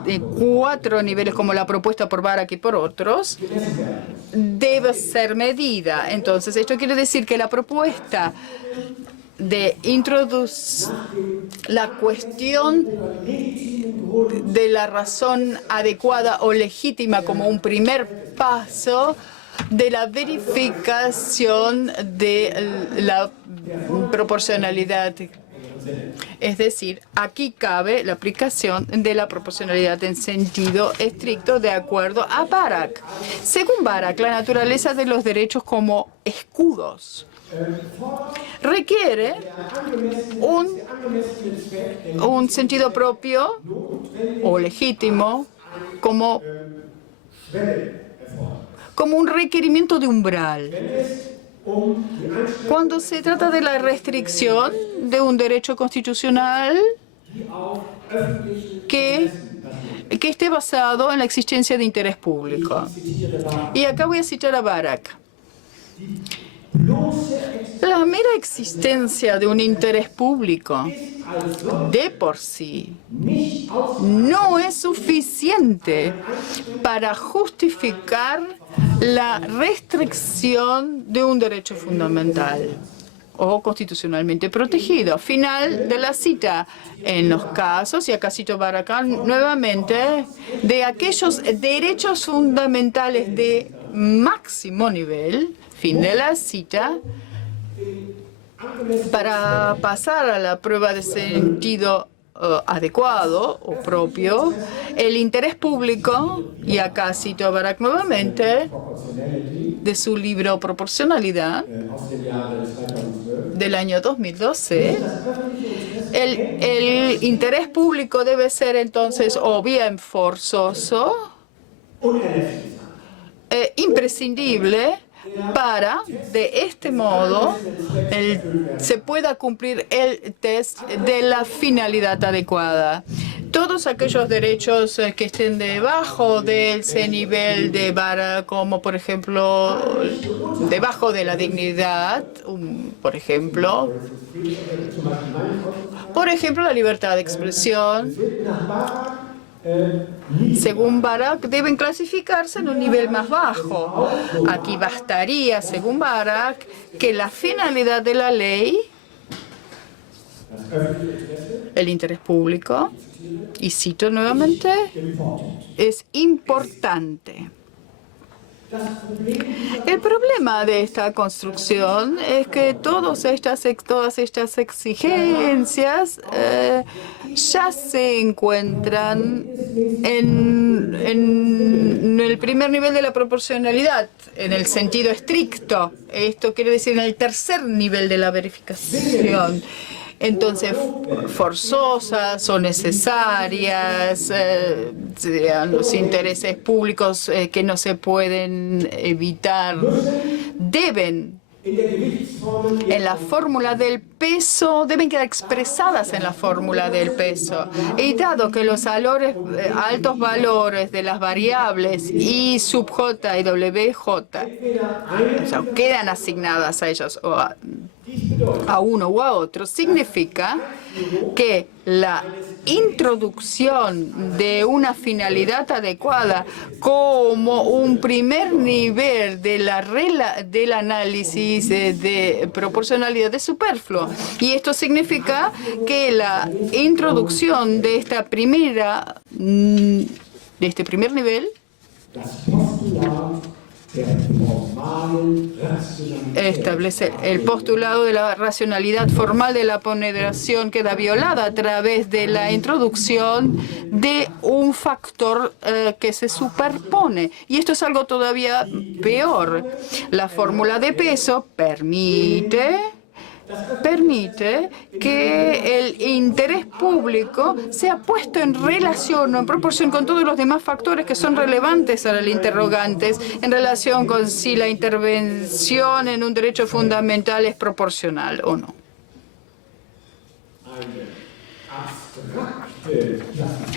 de 4 niveles, como la propuesta por Barak y por otros, debe ser medida. Entonces, esto quiere decir que la propuesta de introducir la cuestión de la razón adecuada o legítima como un primer paso de la verificación de la proporcionalidad. Es decir, aquí cabe la aplicación de la proporcionalidad en sentido estricto de acuerdo a Barak. Según Barak, la naturaleza de los derechos como escudos requiere un sentido propio o legítimo como un requerimiento de umbral. Cuando se trata de la restricción de un derecho constitucional que esté basado en la existencia de interés público. Y acá voy a citar a Barak. La mera existencia de un interés público de por sí no es suficiente para justificar la restricción de un derecho fundamental o constitucionalmente protegido. Final de la cita. En los casos, y acá cito Barak nuevamente, de aquellos derechos fundamentales de máximo nivel, fin de la cita, para pasar a la prueba de sentido adecuado o propio, el interés público, y acá cito a Barak nuevamente, de su libro Proporcionalidad, del año 2012, el interés público debe ser entonces o bien forzoso, imprescindible, para, de este modo, se pueda cumplir el test de la finalidad adecuada. Todos aquellos derechos que estén debajo de ese nivel de vara, como por ejemplo, debajo de la dignidad, por ejemplo, la libertad de expresión, según Barak, deben clasificarse en un nivel más bajo. Aquí bastaría, según Barak, que la finalidad de la ley El interés público, y cito nuevamente, es importante. El problema de esta construcción es que todas estas exigencias ya se encuentran en el primer nivel de la proporcionalidad, en el sentido estricto. Esto quiere decir en el tercer nivel de la verificación. Entonces, forzosas o necesarias, sean los intereses públicos que no se pueden evitar, deben, en la fórmula del peso, deben quedar expresadas en la fórmula del peso. Y dado que los altos valores de las variables I sub j y WJ, o sea, quedan asignadas a ellos o a uno u a otro, significa que la introducción de una finalidad adecuada como un primer nivel del análisis de proporcionalidad es superfluo. Y esto significa que la introducción de este primer nivel establece el postulado de la racionalidad formal de la ponderación queda violada a través de la introducción de un factor que se superpone. Y esto es algo todavía peor. La fórmula de peso permite que el interés público sea puesto en relación o en proporción con todos los demás factores que son relevantes al interrogante en relación con si la intervención en un derecho fundamental es proporcional o no.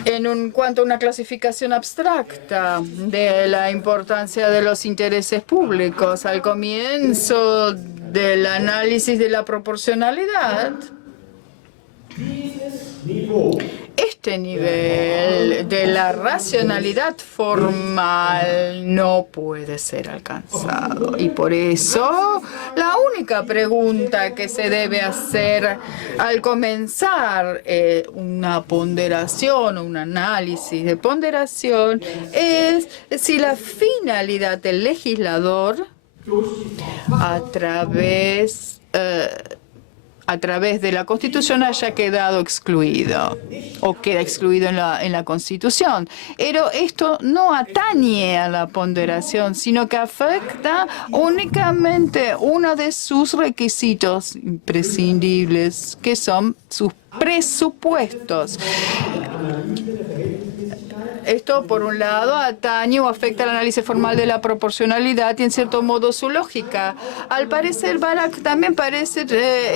En cuanto a una clasificación abstracta de la importancia de los intereses públicos, al comienzo del análisis de la proporcionalidad, este nivel de la racionalidad formal no puede ser alcanzado. Y por eso la única pregunta que se debe hacer al comenzar una ponderación o un análisis de ponderación es si la finalidad del legislador a través de la Constitución haya quedado excluido o queda excluido en la Constitución. Pero esto no atañe a la ponderación, sino que afecta únicamente uno de sus requisitos imprescindibles, que son sus presupuestos. Esto, por un lado, atañe o afecta al análisis formal de la proporcionalidad y, en cierto modo, su lógica. Al parecer, Barak también parece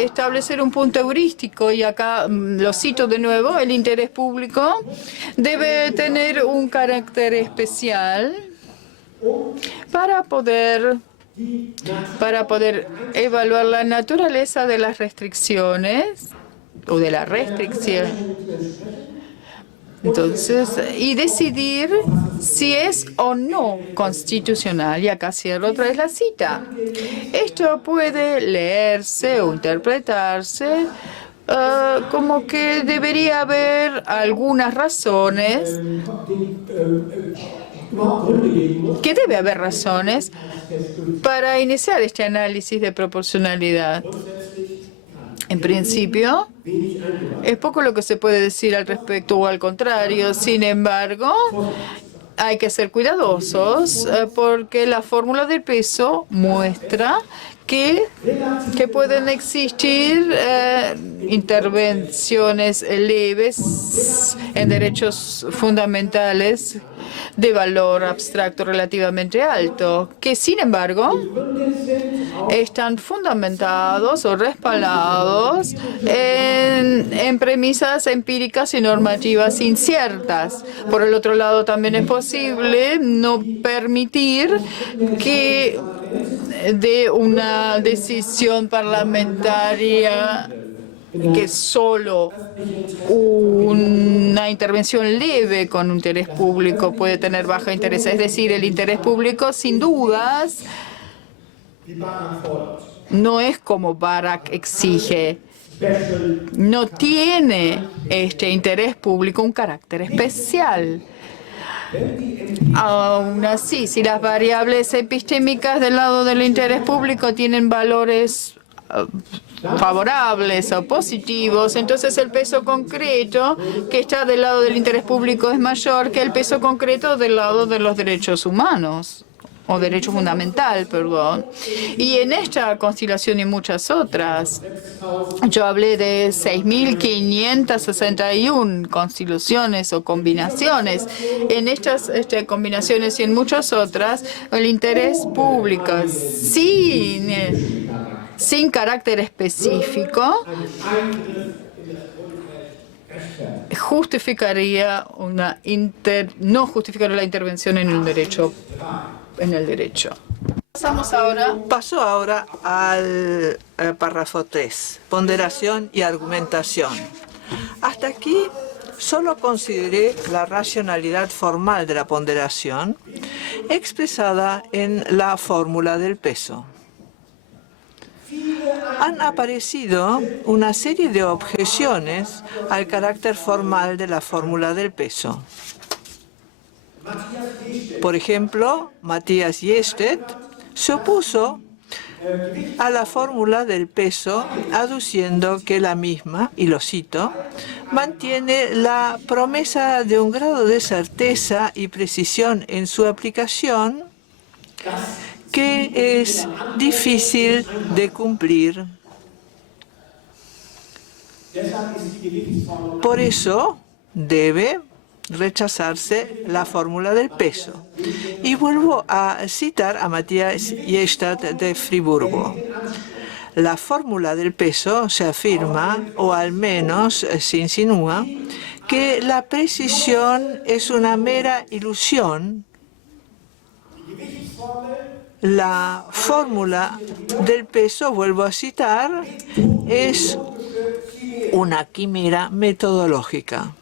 establecer un punto heurístico, y acá lo cito de nuevo: el interés público debe tener un carácter especial para poder evaluar la naturaleza de las restricciones o de la restricción. Entonces, y decidir si es o no constitucional. Y acá cierro otra vez la cita. Esto puede leerse o interpretarse como que debería haber algunas razones, que debe haber razones para iniciar este análisis de proporcionalidad. En principio, es poco lo que se puede decir al respecto o al contrario. Sin embargo, hay que ser cuidadosos porque la fórmula del peso muestra que pueden existir intervenciones leves en derechos fundamentales de valor abstracto relativamente alto, que sin embargo están fundamentados o respaldados en premisas empíricas y normativas inciertas. Por el otro lado, también es posible no permitir que de una decisión parlamentaria que solo una intervención leve con un interés público puede tener bajo interés. Es decir, el interés público, sin dudas, no es como Barak exige. no tiene este interés público un carácter especial. Aún así, si las variables epistémicas del lado del interés público tienen valores favorables o positivos, entonces el peso concreto que está del lado del interés público es mayor que el peso concreto del lado de los derechos humanos. O derecho fundamental, perdón. Y en esta constelación y muchas otras, yo hablé de 6.561 constelaciones o combinaciones. En estas combinaciones y en muchas otras, el interés público sin carácter específico justificaría no justificaría la intervención en el derecho. Paso ahora al párrafo 3, ponderación y argumentación. Hasta aquí solo consideré la racionalidad formal de la ponderación expresada en la fórmula del peso. Han aparecido una serie de objeciones al carácter formal de la fórmula del peso. Por ejemplo, Matthias Jested se opuso a la fórmula del peso, aduciendo que la misma, y lo cito, mantiene la promesa de un grado de certeza y precisión en su aplicación que es difícil de cumplir. Por eso debe rechazarse la fórmula del peso. Y vuelvo a citar a Matthias Jested de Friburgo. La fórmula del peso se afirma, o al menos se insinúa, que la precisión es una mera ilusión. La fórmula del peso, vuelvo a citar, es una quimera metodológica.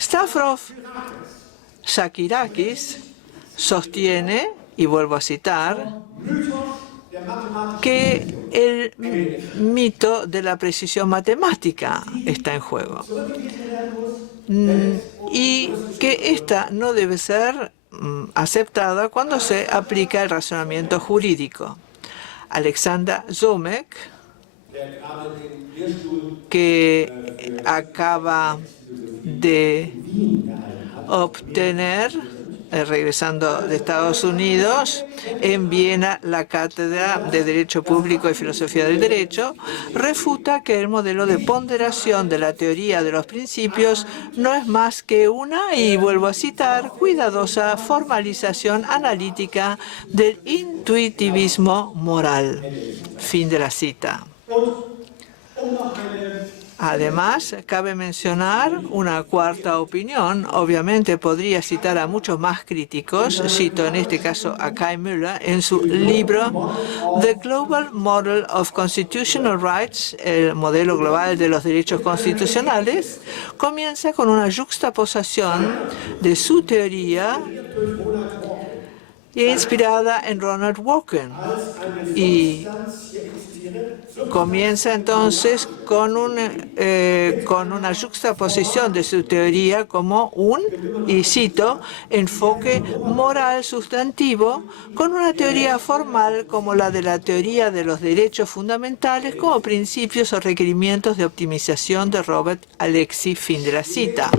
Stavros Sakirakis sostiene, y vuelvo a citar, que el mito de la precisión matemática está en juego y que esta no debe ser aceptada cuando se aplica el razonamiento jurídico. Alexander Zomek, que acaba de obtener, regresando de Estados Unidos, en Viena, la Cátedra de Derecho Público y Filosofía del Derecho, refuta que el modelo de ponderación de la teoría de los principios no es más que una, y vuelvo a citar, cuidadosa formalización analítica del intuitivismo moral. Fin de la cita. Además, cabe mencionar una cuarta opinión. Obviamente podría citar a muchos más críticos. Cito en este caso a Kai Müller en su libro The Global Model of Constitutional Rights, el modelo global de los derechos constitucionales. Comienza con una juxtaposición de su teoría inspirada en Ronald Dworkin, y comienza entonces con una juxtaposición de su teoría como un, y cito, enfoque moral sustantivo con una teoría formal como la de la teoría de los derechos fundamentales como principios o requerimientos de optimización de Robert Alexy. Fin de la cita.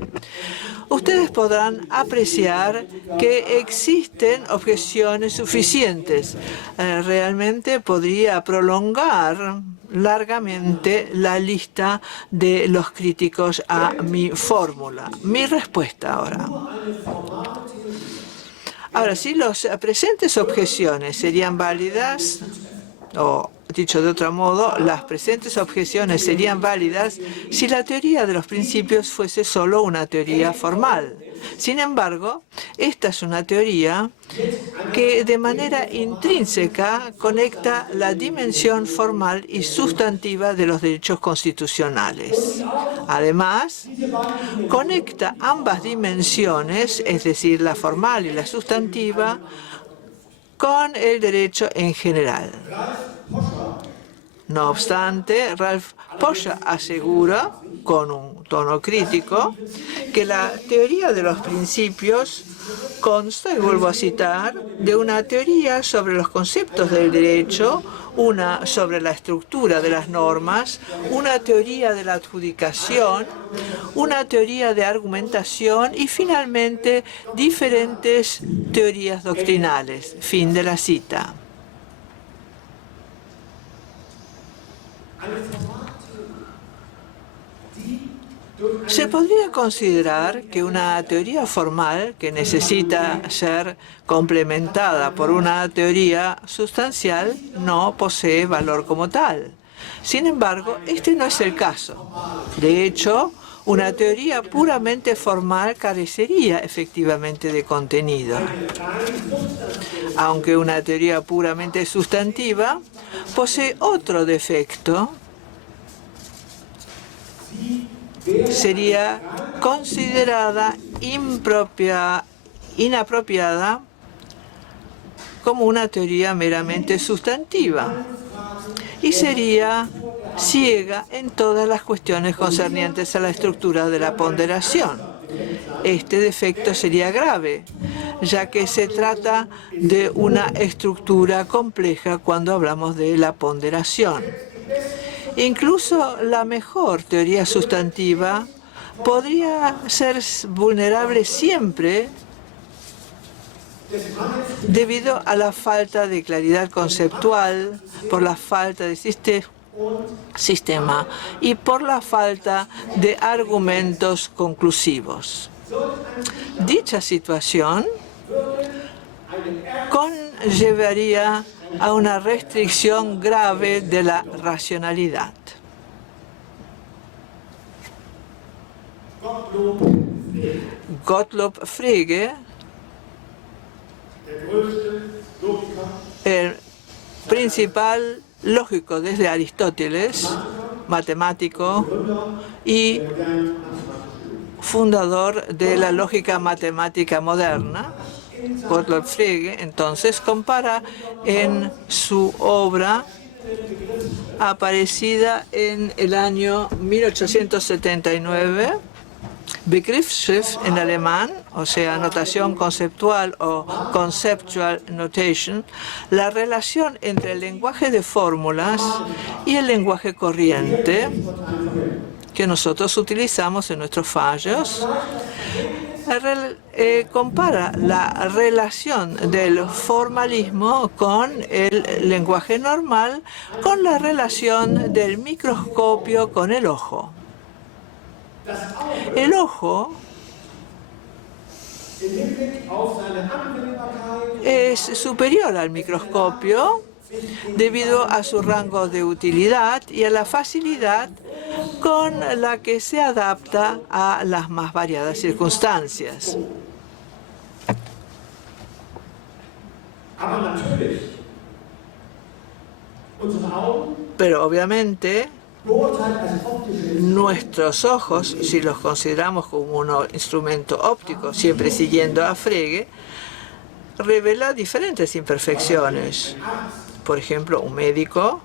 Ustedes podrán apreciar que existen objeciones suficientes. Realmente podría prolongar largamente la lista de los críticos a mi fórmula. Mi respuesta ahora. Ahora, si las presentes objeciones serían válidas, o dicho de otro modo, las presentes objeciones serían válidas si la teoría de los principios fuese solo una teoría formal. Sin embargo, esta es una teoría que de manera intrínseca conecta la dimensión formal y sustantiva de los derechos constitucionales. Además, conecta ambas dimensiones, es decir, la formal y la sustantiva, con el derecho en general. No obstante, Ralph Posha asegura, con un tono crítico, que la teoría de los principios consta, y vuelvo a citar, de una teoría sobre los conceptos del derecho, una sobre la estructura de las normas, una teoría de la adjudicación, una teoría de argumentación y finalmente diferentes teorías doctrinales. Fin de la cita. Se podría considerar que una teoría formal que necesita ser complementada por una teoría sustancial no posee valor como tal. Sin embargo, este no es el caso. De hecho, una teoría puramente formal carecería efectivamente de contenido. Aunque una teoría puramente sustantiva posee otro defecto, sería considerada inapropiada como una teoría meramente sustantiva y sería ciega en todas las cuestiones concernientes a la estructura de la ponderación. Este defecto sería grave, ya que se trata de una estructura compleja cuando hablamos de la ponderación. Incluso la mejor teoría sustantiva podría ser vulnerable siempre debido a la falta de claridad conceptual, por la falta de sistema y por la falta de argumentos conclusivos. Dicha situación conllevaría a una restricción grave de la racionalidad. Gottlob Frege, el principal lógico desde Aristóteles, matemático y fundador de la lógica matemática moderna, Gottlob Frege, entonces, compara en su obra aparecida en el año 1879, Begriffsschrift en alemán, o sea, notación conceptual o conceptual notation, la relación entre el lenguaje de fórmulas y el lenguaje corriente que nosotros utilizamos en nuestros fallos. Compara la relación del formalismo con el lenguaje normal con la relación del microscopio con el ojo. El ojo es superior al microscopio debido a su rango de utilidad y a la facilidad con la que se adapta a las más variadas circunstancias. Pero obviamente nuestros ojos, si los consideramos como un instrumento óptico, siempre siguiendo a Frege, revela diferentes imperfecciones. Por ejemplo, un médico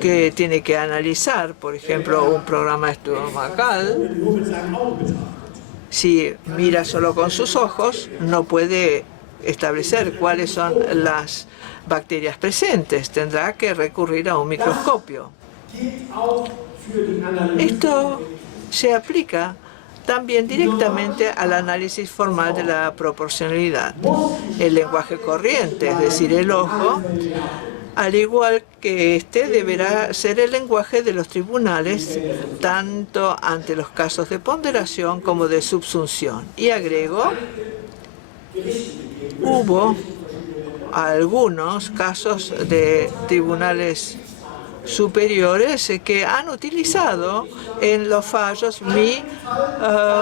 que tiene que analizar, por ejemplo, un programa estomacal, si mira solo con sus ojos, no puede establecer cuáles son las bacterias presentes. Tendrá que recurrir a un microscopio. Esto se aplica también directamente al análisis formal de la proporcionalidad. El lenguaje corriente, es decir, el ojo, al igual que este, deberá ser el lenguaje de los tribunales, tanto ante los casos de ponderación como de subsunción. Y agrego, hubo algunos casos de tribunales superiores que han utilizado en los fallos mi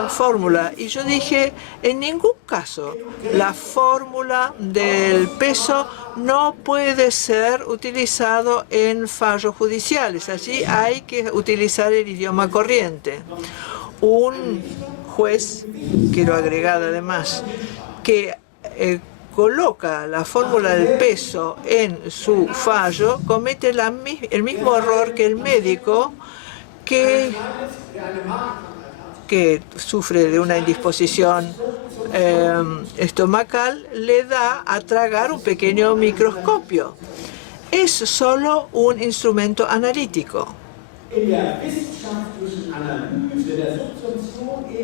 fórmula. Y yo dije, en ningún caso la fórmula del peso no puede ser utilizado en fallos judiciales. Allí hay que utilizar el idioma corriente. Un juez, quiero agregar además, que coloca la fórmula del peso en su fallo comete el mismo error que el médico que sufre de una indisposición estomacal, le da a tragar un pequeño microscopio. Es solo un instrumento analítico.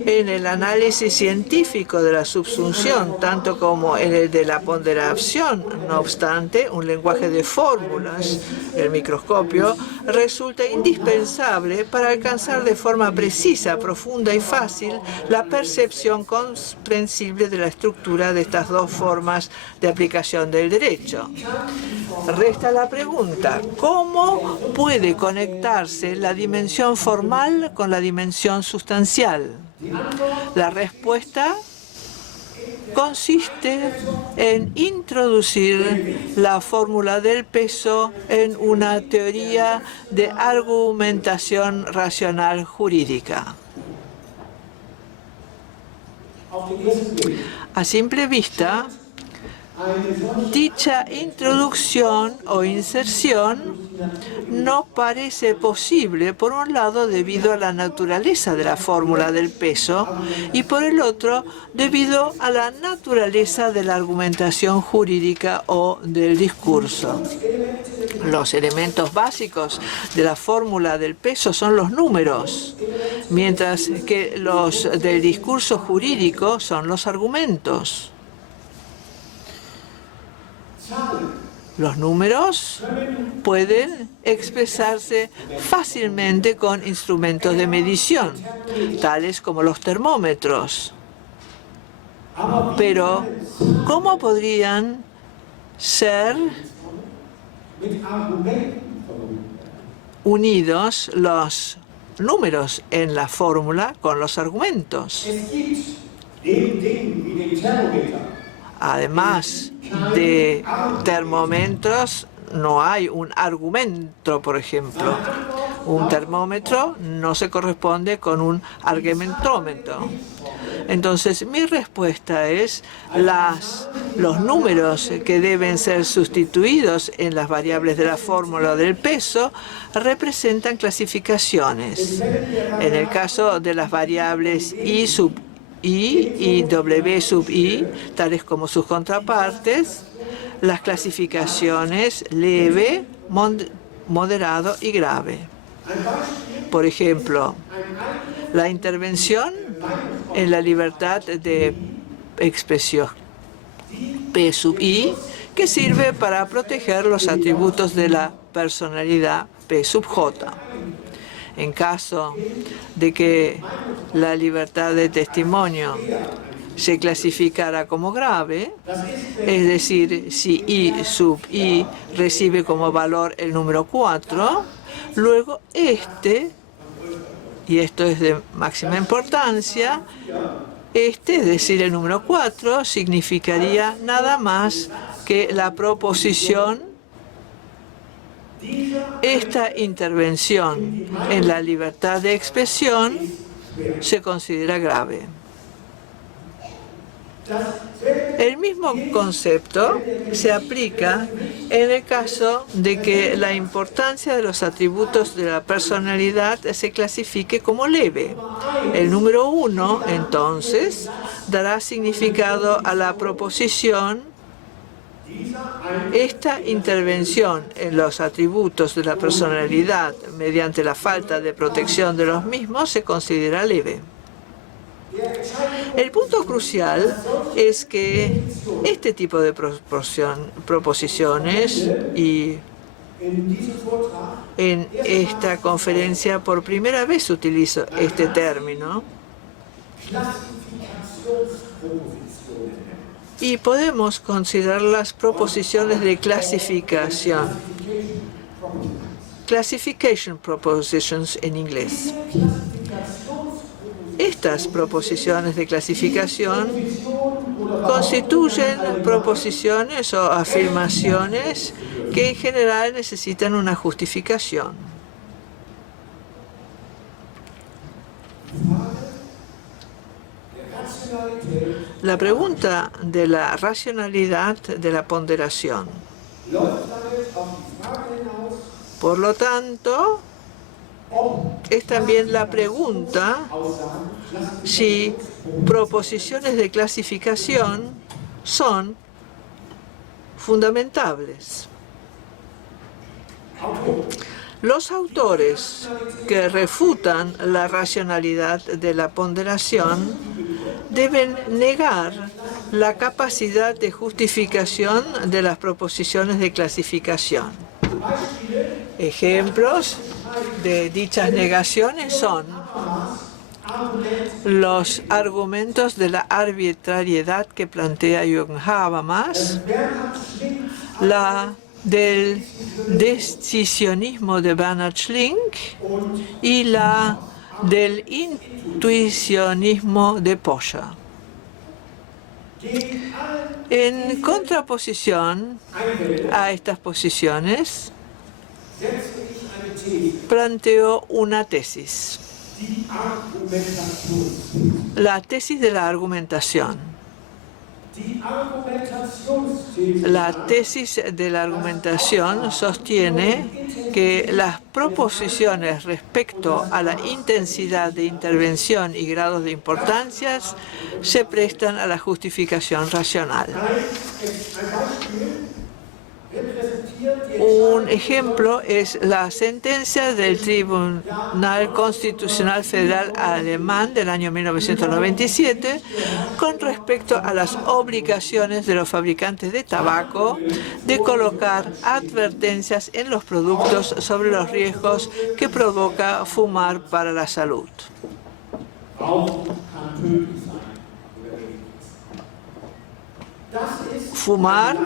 En el análisis científico de la subsunción, tanto como en el de la ponderación, no obstante, un lenguaje de fórmulas, el microscopio, resulta indispensable para alcanzar de forma precisa, profunda y fácil la percepción comprensible de la estructura de estas dos formas de aplicación del derecho. Resta la pregunta, ¿cómo puede conectarse la dimensión formal con la dimensión sustancial? La respuesta consiste en introducir la fórmula del peso en una teoría de argumentación racional jurídica. A simple vista, dicha introducción o inserción no parece posible, por un lado, debido a la naturaleza de la fórmula del peso y, por el otro, debido a la naturaleza de la argumentación jurídica o del discurso. Los elementos básicos de la fórmula del peso son los números, mientras que los del discurso jurídico son los argumentos. Los números pueden expresarse fácilmente con instrumentos de medición, tales como los termómetros. Pero, ¿cómo podrían ser unidos los números en la fórmula con los argumentos? Además de termómetros, no hay un argumento, por ejemplo. Un termómetro no se corresponde con un argumentómetro. Entonces, mi respuesta es los números que deben ser sustituidos en las variables de la fórmula del peso representan clasificaciones. En el caso de las variables I sub I y W sub I, tales como sus contrapartes, las clasificaciones leve, moderado y grave. Por ejemplo, la intervención en la libertad de expresión P sub I, que sirve para proteger los atributos de la personalidad P sub J. En caso de que la libertad de testimonio se clasificara como grave, es decir, si I sub I recibe como valor el número 4, luego y esto es de máxima importancia, es decir, el número 4 significaría nada más que la proposición. Esta intervención en la libertad de expresión se considera grave. El mismo concepto se aplica en el caso de que la importancia de los atributos de la personalidad se clasifique como leve. El número 1, entonces, dará significado a la proposición. Esta intervención en los atributos de la personalidad mediante la falta de protección de los mismos se considera leve. El punto crucial es que este tipo de proposiciones, y en esta conferencia por primera vez utilizo este término, y podemos considerar las proposiciones de clasificación. Classification propositions en inglés. Estas proposiciones de clasificación constituyen proposiciones o afirmaciones que en general necesitan una justificación. la pregunta de la racionalidad de la ponderación. Por lo tanto, es también la pregunta si proposiciones de clasificación son fundamentables. Los autores que refutan la racionalidad de la ponderación deben negar la capacidad de justificación de las proposiciones de clasificación. Ejemplos de dichas negaciones son los argumentos de la arbitrariedad que plantea Jürgen Habermas, la del decisionismo de Bernhard Schlink y la del intuicionismo de Poscher. En contraposición a estas posiciones, planteo una tesis, la tesis de la argumentación. La tesis de la argumentación sostiene que las proposiciones respecto a la intensidad de intervención y grados de importancia se prestan a la justificación racional. Un ejemplo es la sentencia del Tribunal Constitucional Federal Alemán del año 1997 con respecto a las obligaciones de los fabricantes de tabaco de colocar advertencias en los productos sobre los riesgos que provoca fumar para la salud. Fumar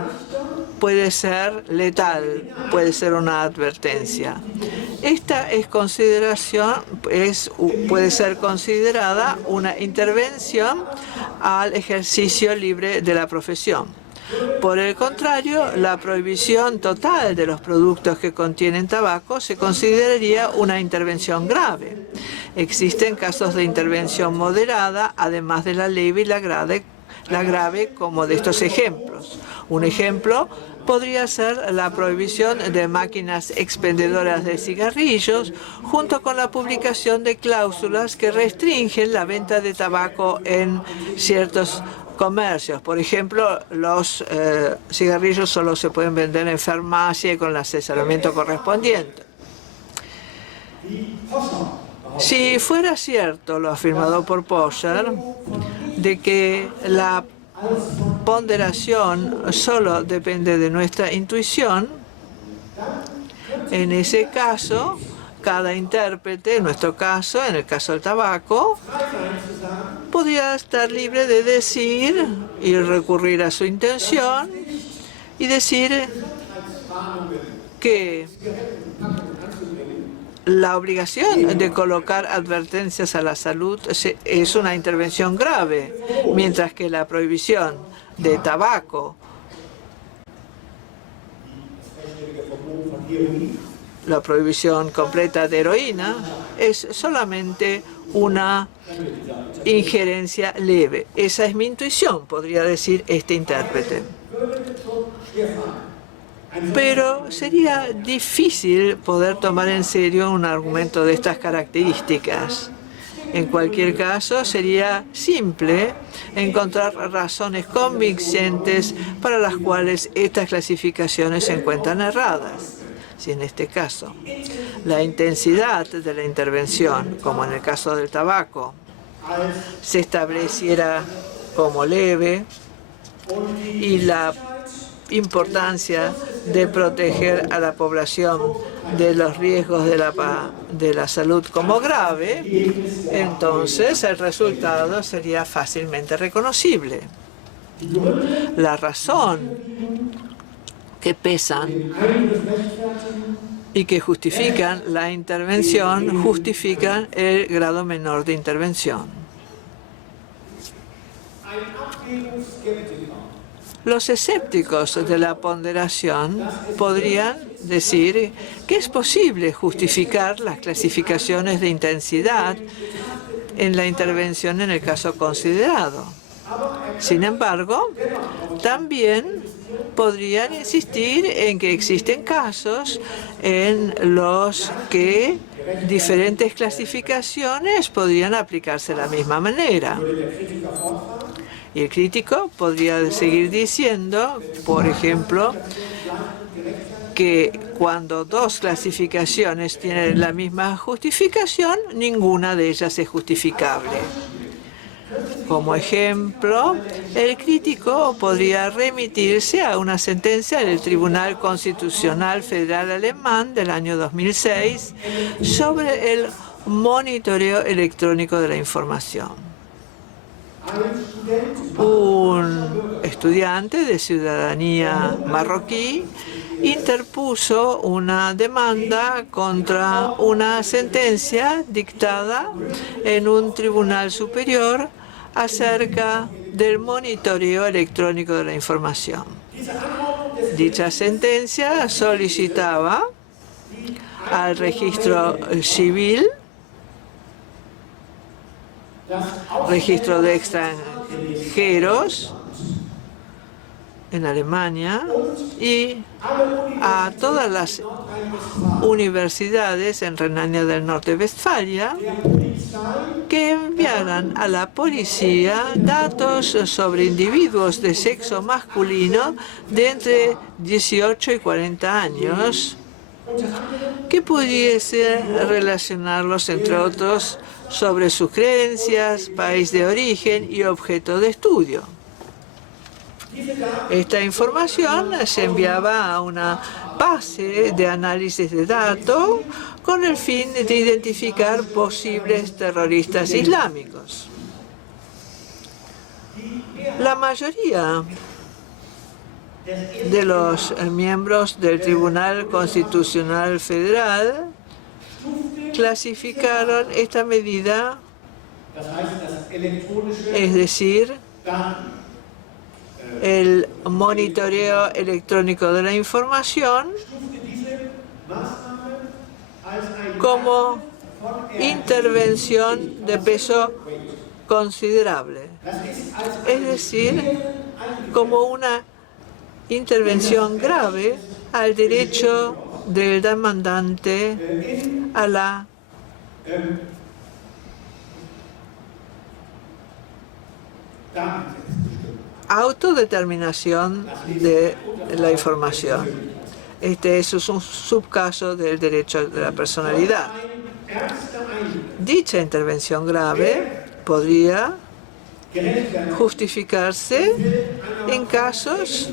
puede ser letal, puede ser una advertencia. Esta puede ser considerada una intervención al ejercicio libre de la profesión. Por el contrario, la prohibición total de los productos que contienen tabaco se consideraría una intervención grave. Existen casos de intervención moderada, además de la leve y la grave, como de estos ejemplos. Un ejemplo podría ser la prohibición de máquinas expendedoras de cigarrillos, junto con la publicación de cláusulas que restringen la venta de tabaco en ciertos comercios. Por ejemplo, los cigarrillos solo se pueden vender en farmacia y con el asesoramiento correspondiente. Si fuera cierto lo afirmado por Poscher, de que la ponderación solo depende de nuestra intuición, en ese caso, cada intérprete, en nuestro caso, en el caso del tabaco, podría estar libre de decir y recurrir a su intención y decir que la obligación de colocar advertencias a la salud es una intervención grave, mientras que la prohibición de tabaco, la prohibición completa de heroína, es solamente una injerencia leve. Esa es mi intuición, podría decir este intérprete. Pero sería difícil poder tomar en serio un argumento de estas características. En cualquier caso, sería simple encontrar razones convincentes para las cuales estas clasificaciones se encuentran erradas. Si en este caso la intensidad de la intervención, como en el caso del tabaco, se estableciera como leve y la importancia de proteger a la población de los riesgos de la salud como grave, entonces el resultado sería fácilmente reconocible. La razón que pesan y que justifican la intervención justifican el grado menor de intervención. Los escépticos de la ponderación podrían decir que es posible justificar las clasificaciones de intensidad en la intervención en el caso considerado. Sin embargo, también podrían insistir en que existen casos en los que diferentes clasificaciones podrían aplicarse de la misma manera. Y el crítico podría seguir diciendo, por ejemplo, que cuando dos clasificaciones tienen la misma justificación, ninguna de ellas es justificable. Como ejemplo, el crítico podría remitirse a una sentencia del Tribunal Constitucional Federal Alemán del año 2006 sobre el monitoreo electrónico de la información. Un estudiante de ciudadanía marroquí interpuso una demanda contra una sentencia dictada en un tribunal superior acerca del monitoreo electrónico de la información. Dicha sentencia solicitaba al registro civil, registro de extranjeros en Alemania, y a todas las universidades en Renania del Norte-Westfalia que enviaran a la policía datos sobre individuos de sexo masculino de entre 18 y 40 años que pudiese relacionarlos, entre otros, sobre sus creencias, país de origen y objeto de estudio. Esta información se enviaba a una base de análisis de datos con el fin de identificar posibles terroristas islámicos. La mayoría de los miembros del Tribunal Constitucional Federal clasificaron esta medida, es decir, el monitoreo electrónico de la información, como intervención de peso considerable, es decir, como una intervención grave al derecho del demandante a la autodeterminación de la información. Este es un subcaso del derecho de la personalidad. Dicha intervención grave podría justificarse en casos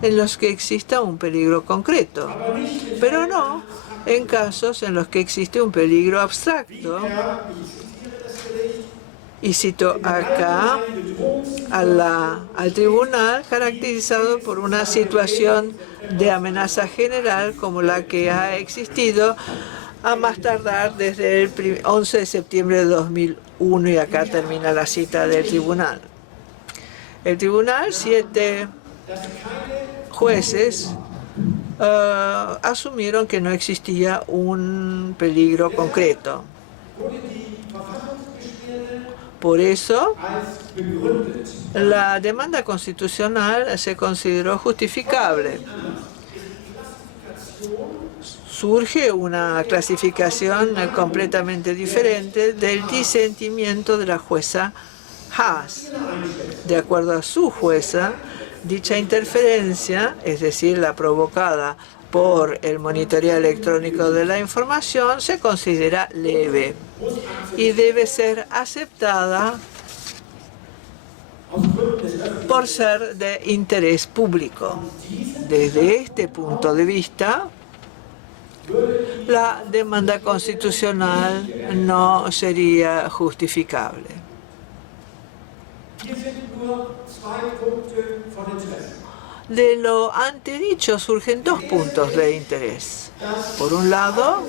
en los que exista un peligro concreto, pero no en casos en los que existe un peligro abstracto. Y cito acá al tribunal, caracterizado por una situación de amenaza general como la que ha existido a más tardar desde el 11 de septiembre de 2001, y acá termina la cita del tribunal. El tribunal, 7 jueces asumieron que no existía un peligro concreto. Por eso, la demanda constitucional se consideró justificable. Surge una clasificación completamente diferente del disentimiento de la jueza Haas. De acuerdo a su jueza, dicha interferencia, es decir, la provocada por el monitoreo electrónico de la información, se considera leve y debe ser aceptada por ser de interés público. Desde este punto de vista, la demanda constitucional no sería justificable. De lo antedicho surgen 2 puntos de interés. Por un lado,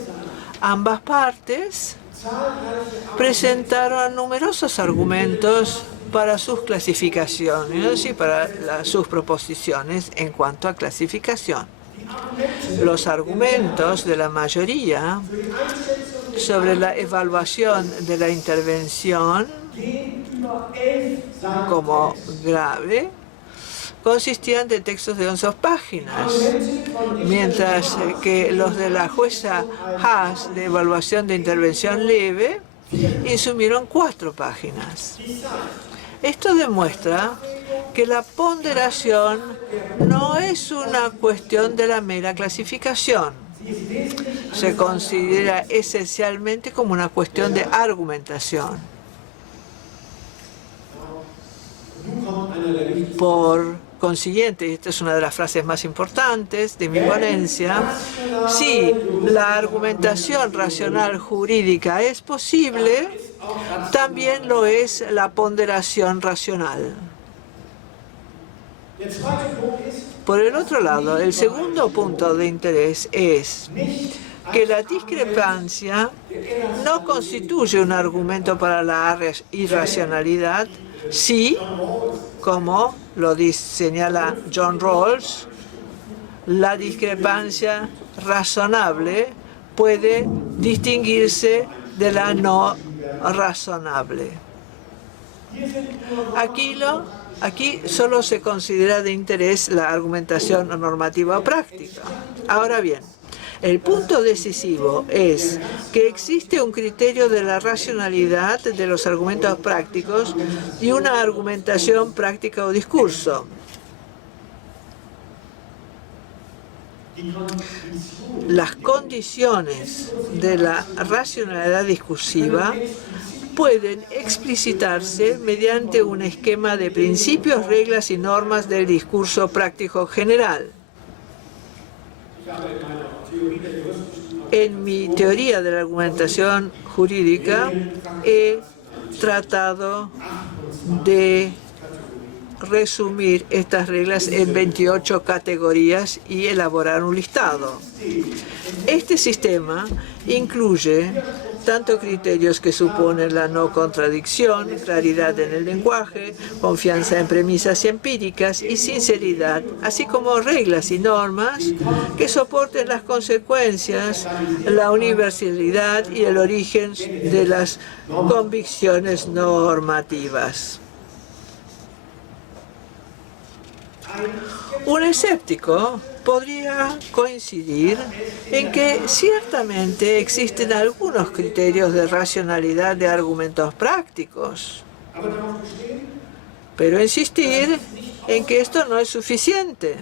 ambas partes presentaron numerosos argumentos para sus clasificaciones y para sus proposiciones en cuanto a clasificación. Los argumentos de la mayoría sobre la evaluación de la intervención como grave consistían de textos de 11 páginas, mientras que los de la jueza Haas de evaluación de intervención leve insumieron 4 páginas. Esto demuestra que la ponderación no es una cuestión de la mera clasificación. Se considera esencialmente como una cuestión de argumentación. Por consiguiente, y esta es una de las frases más importantes de mi ponencia, si la argumentación racional jurídica es posible, también lo es la ponderación racional. Por el otro lado, el segundo punto de interés es que la discrepancia no constituye un argumento para la irracionalidad, si, como lo señala John Rawls, la discrepancia razonable puede distinguirse de la no razonable. Aquí solo se considera de interés la argumentación normativa o práctica. Ahora bien, el punto decisivo es que existe un criterio de la racionalidad de los argumentos prácticos y una argumentación práctica o discurso. Las condiciones de la racionalidad discursiva pueden explicitarse mediante un esquema de principios, reglas y normas del discurso práctico general. En mi teoría de la argumentación jurídica he tratado de resumir estas reglas en 28 categorías y elaborar un listado. Este sistema incluye tanto criterios que suponen la no contradicción, claridad en el lenguaje, confianza en premisas empíricas y sinceridad, así como reglas y normas que soporten las consecuencias, la universalidad y el origen de las convicciones normativas. Un escéptico podría coincidir en que ciertamente existen algunos criterios de racionalidad de argumentos prácticos, pero insistir en que esto no es suficiente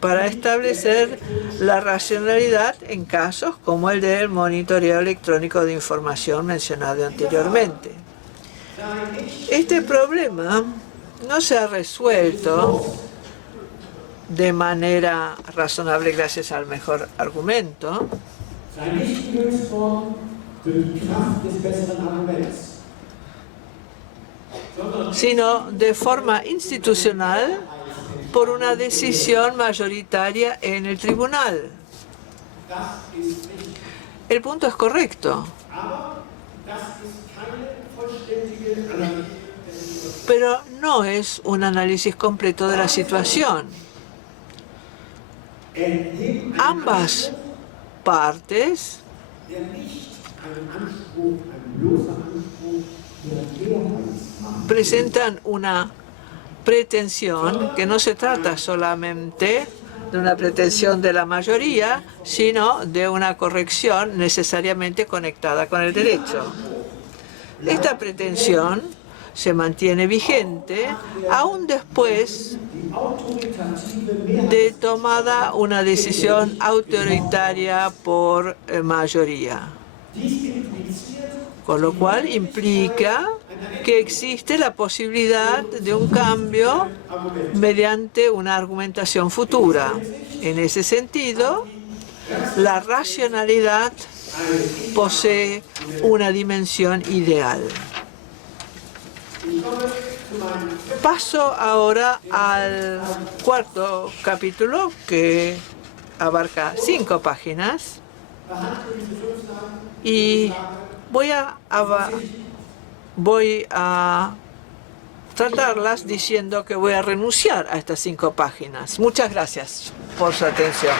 para establecer la racionalidad en casos como el del monitoreo electrónico de información mencionado anteriormente. Este problema no se ha resuelto de manera razonable gracias al mejor argumento, sino de forma institucional por una decisión mayoritaria en el tribunal. El punto es correcto, pero no es un análisis completo de la situación. Ambas partes presentan una pretensión que no se trata solamente de una pretensión de la mayoría, sino de una corrección necesariamente conectada con el derecho. Esta pretensión se mantiene vigente aún después de tomada una decisión autoritaria por mayoría, con lo cual implica que existe la posibilidad de un cambio mediante una argumentación futura. En ese sentido, la racionalidad posee una dimensión ideal. Paso ahora al cuarto capítulo, que abarca 5 páginas, y voy a tratarlas diciendo que voy a renunciar a estas 5 páginas. Muchas gracias por su atención.